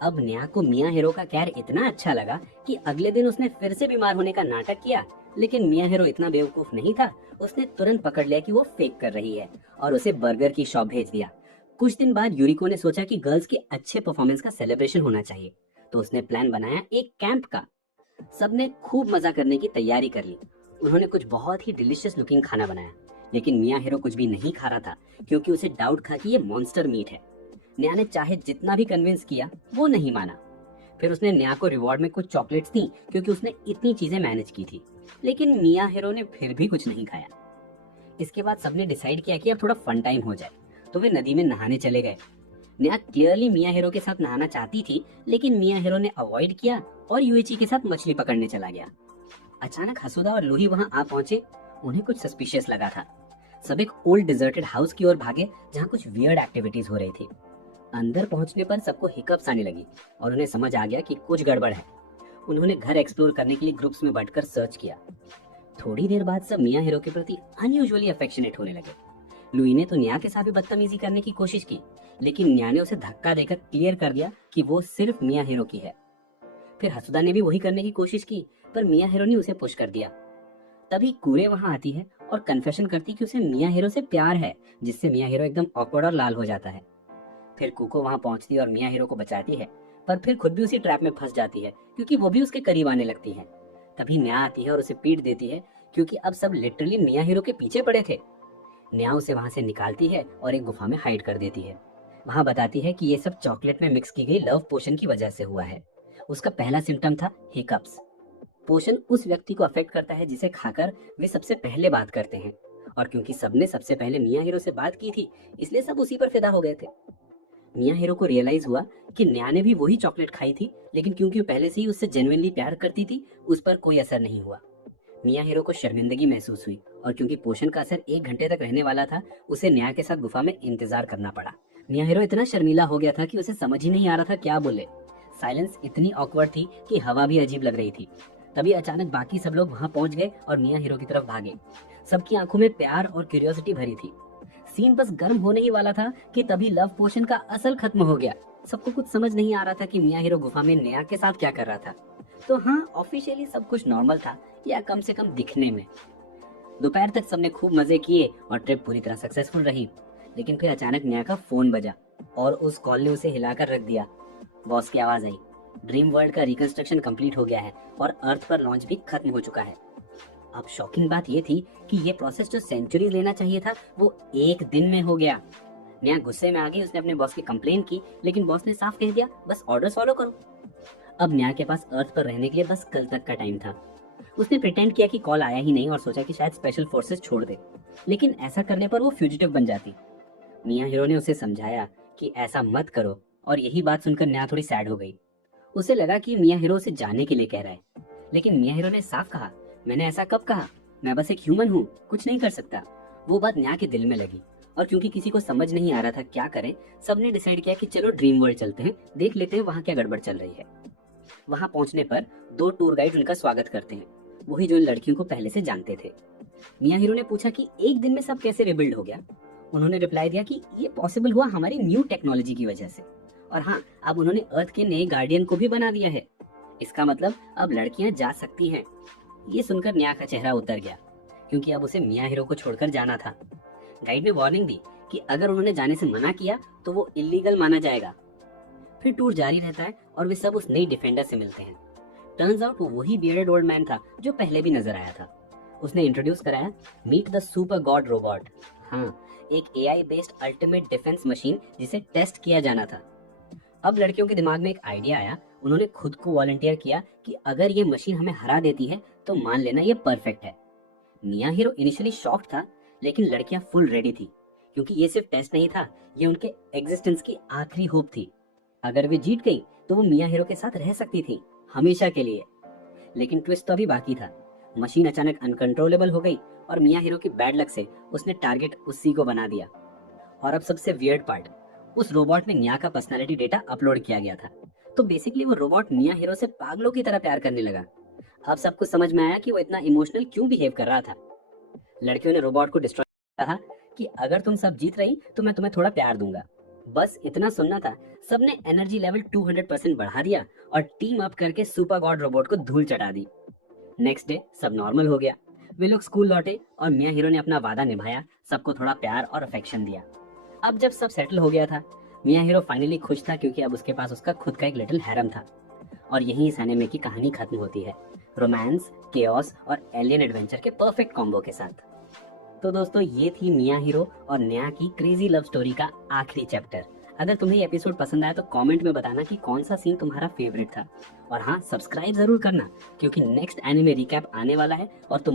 अब निया को मिया हीरो का केयर इतना अच्छा लगा कि अगले दिन उसने फिर से बीमार होने का नाटक किया, लेकिन मिया हीरो इतना बेवकूफ नहीं था। उसने तुरंत पकड़ लिया कि वो फेक कर रही है और उसे बर्गर की शॉप भेज दिया। कुछ दिन बाद यूरिको ने सोचा कि गर्ल्स के अच्छे परफॉर्मेंस का सेलिब्रेशन होना चाहिए, तो उसने प्लान बनाया एक कैंप का। सबने खूब मजा करने की तैयारी कर ली। उन्होंने कुछ बहुत ही डिलीशियस लुकिंग खाना बनाया, लेकिन मिया हीरो कुछ भी नहीं खा रहा था क्योंकि उसे डाउट था कि ये मॉन्स्टर मीट है। निया ने चाहे जितना भी कन्विंस किया, वो नहीं माना। फिर उसने निया को रिवॉर्ड में कुछ चॉकलेट्स दी क्योंकि उसने इतनी चीजें मैनेज की थी, लेकिन मिया हीरो ने फिर भी कुछ नहीं खाया। इसके बाद सबने डिसाइड किया कि अब थोड़ा फन टाइम हो जाए, तो वे नदी में नहाने चले गए। निया क्लियरली मिया हीरो के साथ नहाना चाहती थी, लेकिन मिया हीरो ने अवॉइड किया और यूएची के साथ मछली पकड़ने चला गया। अचानक हसुदा और लूही वहां आ पहुंचे। उन्हें कुछ सस्पिशियस लगा था। सब एक ओल्ड डिजर्टेड हाउस की ओर भागे जहां कुछ वियर्ड एक्टिविटीज हो रही थी। अंदर पहुंचने पर सबको हिकअप्स आने लगी और उन्हें समझ आ गया कि कुछ गड़बड़ है। उन्होंने घर एक्सप्लोर करने के लिए ग्रुप्स में बंटकर सर्च किया। थोड़ी देर बाद सब मिया हीरो के प्रति अनयूजुअली अफेक्शनेट होने लगे। लुई ने तो निया के साथ भी बदतमीजी करने की कोशिश की, लेकिन निया ने उसे धक्का देकर क्लियर कर दिया कि वो सिर्फ मिया हीरो की है। फिर हसुदा ने भी वही करने की कोशिश की, पर मिया हीरो ने उसे पुश कर दिया। तभी कूरे वहां आती है और कन्फेशन करती कि उसे मिया हीरो से प्यार है, जिससे मिया हीरो एकदम ऑकवर्ड और लाल हो जाता है। फिर कुको वहां पहुंचती है और मिया हीरो को बचाती है, पर फिर खुद भी उसी ट्रैप में फंस जाती है क्योंकि वो भी उसके करीब आने लगती है। तभी न्या आती है और उसे पीट देती है क्योंकि अब सब लिटरली मिया हीरो के पीछे पड़े थे। न्या उसे वहां से निकालती है और एक गुफा में हाइड कर देती है। वहां बताती है कि ये सब चॉकलेट में मिक्स की गई लव पोशन की वजह से हुआ है। उसका पहला सिम्टम था हिकअप्स। पोषण उस व्यक्ति को अफेक्ट करता है जिसे खाकर वे सबसे पहले बात करते हैं, और क्योंकि सबने सबसे पहले मिया हीरो से बात की थी, इसलिए सब उसी पर फिदा हो गए थे। मिया हीरो को रियलाइज हुआ कि न्या ने भी वही चॉकलेट खाई थी, लेकिन क्योंकि वो पहले से ही उससे जेन्युइनली प्यार करती थी, उस पर कोई असर नहीं हुआ। मिया हीरो को शर्मिंदगी महसूस हुई, और क्योंकि पोषण का असर 1 घंटे तक रहने वाला था, उसे न्या के साथ गुफा में इंतजार करना पड़ा। मिया हीरो इतना शर्मीला हो गया था कि उसे समझ ही नहीं आ रहा था क्या बोले। साइलेंस इतनी ऑकवर्ड थी कि हवा भी अजीब लग रही थी। तभी अचानक बाकी सब लोग वहां पहुंच गए और मिया हीरो की तरफ भागे। सबकी आंखों में प्यार और क्यूरियोसिटी भरी थी। सीन बस गर्म होने ही वाला था कि तभी लव पोशन का असल खत्म हो गया। सबको कुछ समझ नहीं आ रहा था कि मिया हीरो गुफा में नेहा के साथ क्या कर रहा था। तो हाँ, ऑफिशियली सब कुछ नॉर्मल था, या कम से कम दिखने में। दोपहर तक सबने खूब मजे किए और ट्रिप पूरी तरह सक्सेसफुल रही। लेकिन फिर अचानक नेहा का फोन बजा और उस कॉल ने उसे हिलाकर रख दिया। बॉस की आवाज आई, ड्रीम वर्ल्ड का रिकंस्ट्रक्शन कंप्लीट हो गया है और अर्थ पर लॉन्च भी खत्म हो चुका है। अब शॉकिंग बात ये थी कि ये प्रोसेस जो सेंचुरीज लेना चाहिए था, वो 1 दिन में हो गया। नेहा गुस्से में आ गई। उसने अपने बॉस की कंप्लेन की, लेकिन बॉस ने साफ कह दिया, बस ऑर्डर फॉलो करो। अब नेहा के पास अर्थ पर रहने के लिए बस कल तक का टाइम था। उसने प्रिटेंड किया कि कॉल आया ही नहीं और सोचा कि शायद स्पेशल फोर्सेस छोड़ दे, लेकिन ऐसा करने पर वो फ्यूजिटिव बन जाती। मिया हीरो ने उसे समझाया कि ऐसा मत करो, और यही बात सुनकर नेहा थोड़ी सैड हो गई। उसे लगा कि मिया हीरो उसे जाने के लिए कह रहा है, लेकिन मिया हीरो ने साफ कहा, मैंने ऐसा कब कहा, मैं बस एक ह्यूमन हूँ, कुछ नहीं कर सकता। वो बात नेहा के दिल में लगी, और क्योंकि किसी को समझ नहीं आ रहा था क्या करें, सबने डिसाइड किया कि चलो ड्रीम वर्ल्ड चलते हैं, देख लेते हैं वहाँ क्या गड़बड़ चल रही है। वहाँ पहुंचने पर 2 टूर गाइड उनका स्वागत करते हैं, वही जो इन लड़कियों को पहले से जानते थे। मिया हीरो ने पूछा कि 1 दिन में सब कैसे रिबिल्ड हो गया। उन्होंने रिप्लाई दिया कि ये पॉसिबल हुआ हमारी न्यू टेक्नोलॉजी की वजह से, और हाँ, अब उन्होंने अर्थ के नए गार्डियन को भी बना दिया है। इसका मतलब अब लड़कियां जा सकती हैं। ये सुनकर नेहा का चेहरा उतर गया, क्योंकि अब उसे मिया हीरो को छोड़कर जाना था। गाइड ने वार्निंग दी कि अगर उन्होंने जाने से मना किया तो वो इलीगल माना जाएगा। फिर टूर जारी रहता है और वे सब उस नई डिफेंडर से मिलते हैं। टर्न्स आउट वो वही बियर्डेड ओल्ड मैन था जो पहले भी नजर आया था। उसने इंट्रोड्यूस कराया meet the super god robot. हाँ, एक AI based ultimate defence machine जिसे टेस्ट किया जाना था। अब लड़कियों के दिमाग में एक आइडिया आया। उन्होंने खुद को वॉलंटियर किया कि अगर ये मशीन हमें हरा देती है तो मान लेना ये परफेक्ट है। मिया हीरो इनिशियली शॉक्ड था, लेकिन लड़कियां फुल रेडी थी, क्योंकि ये सिर्फ टेस्ट नहीं था, ये उनके एग्जिस्टेंस की आखिरी होप थी। अगर वे जीत गई तो वो मिया हीरो के साथ रह सकती थी हमेशा के लिए। लेकिन ट्विस्ट तो अभी बाकी था। मशीन अचानक अनकंट्रोलेबल हो गई और मिया हीरो की बैड लक से उसने टारगेट उसी को बना दिया। और अब सबसे वियर्ड पार्ट, उस रोबोट में निया का पर्सनालिटी डेटा अपलोड किया गया था। तो बेसिकली वो रोबोट मिया हीरो से पागलों की तरह प्यार करने लगा। अब सब कुछ समझ में आया कि वो इतना इमोशनल क्यों बिहेव कर रहा था। लड़कियों ने रोबोट को डिस्ट्रॉय कहा कि अगर तुम सब जीत रही तो मैं तुम्हें थोड़ा प्यार दूंगा। बस इतना सुनना था। सबने एनर्जी लेवल 200% बढ़ा दिया और टीम अप करके सुपर गॉड रोबोट को धूल चटा दी। नेक्स्ट डे सब नॉर्मल हो गया। वे लोग स्कूल लौटे और मिया हीरो ने अपना वादा निभाया, सबको थोड़ा प्यार और अफेक्शन दिया। अब जब सब सेटल हो गया था, मिया हीरो फाइनली खुश था, क्योंकि अब उसके पास उसका खुद का एक लिटिल हैरम था। और यहीं इस एनिमे की कहानी खत्म होती है, रोमांस, केओस और एलियन एडवेंचर के परफेक्ट कॉम्बो के साथ। तो दोस्तों, ये थी मिया हीरो और न्या की क्रेजी लव स्टोरी का आखिरी चैप्टर। अगर तुम्हें ये एपिसोड पसंद आया तो कमेंट में बताना कि कौन सा सीन तुम्हारा फेवरेट था। और हाँ, सब्सक्राइब जरूर करना, क्योंकि नेक्स्ट एनिमे रिकैप आने वाला है और तुम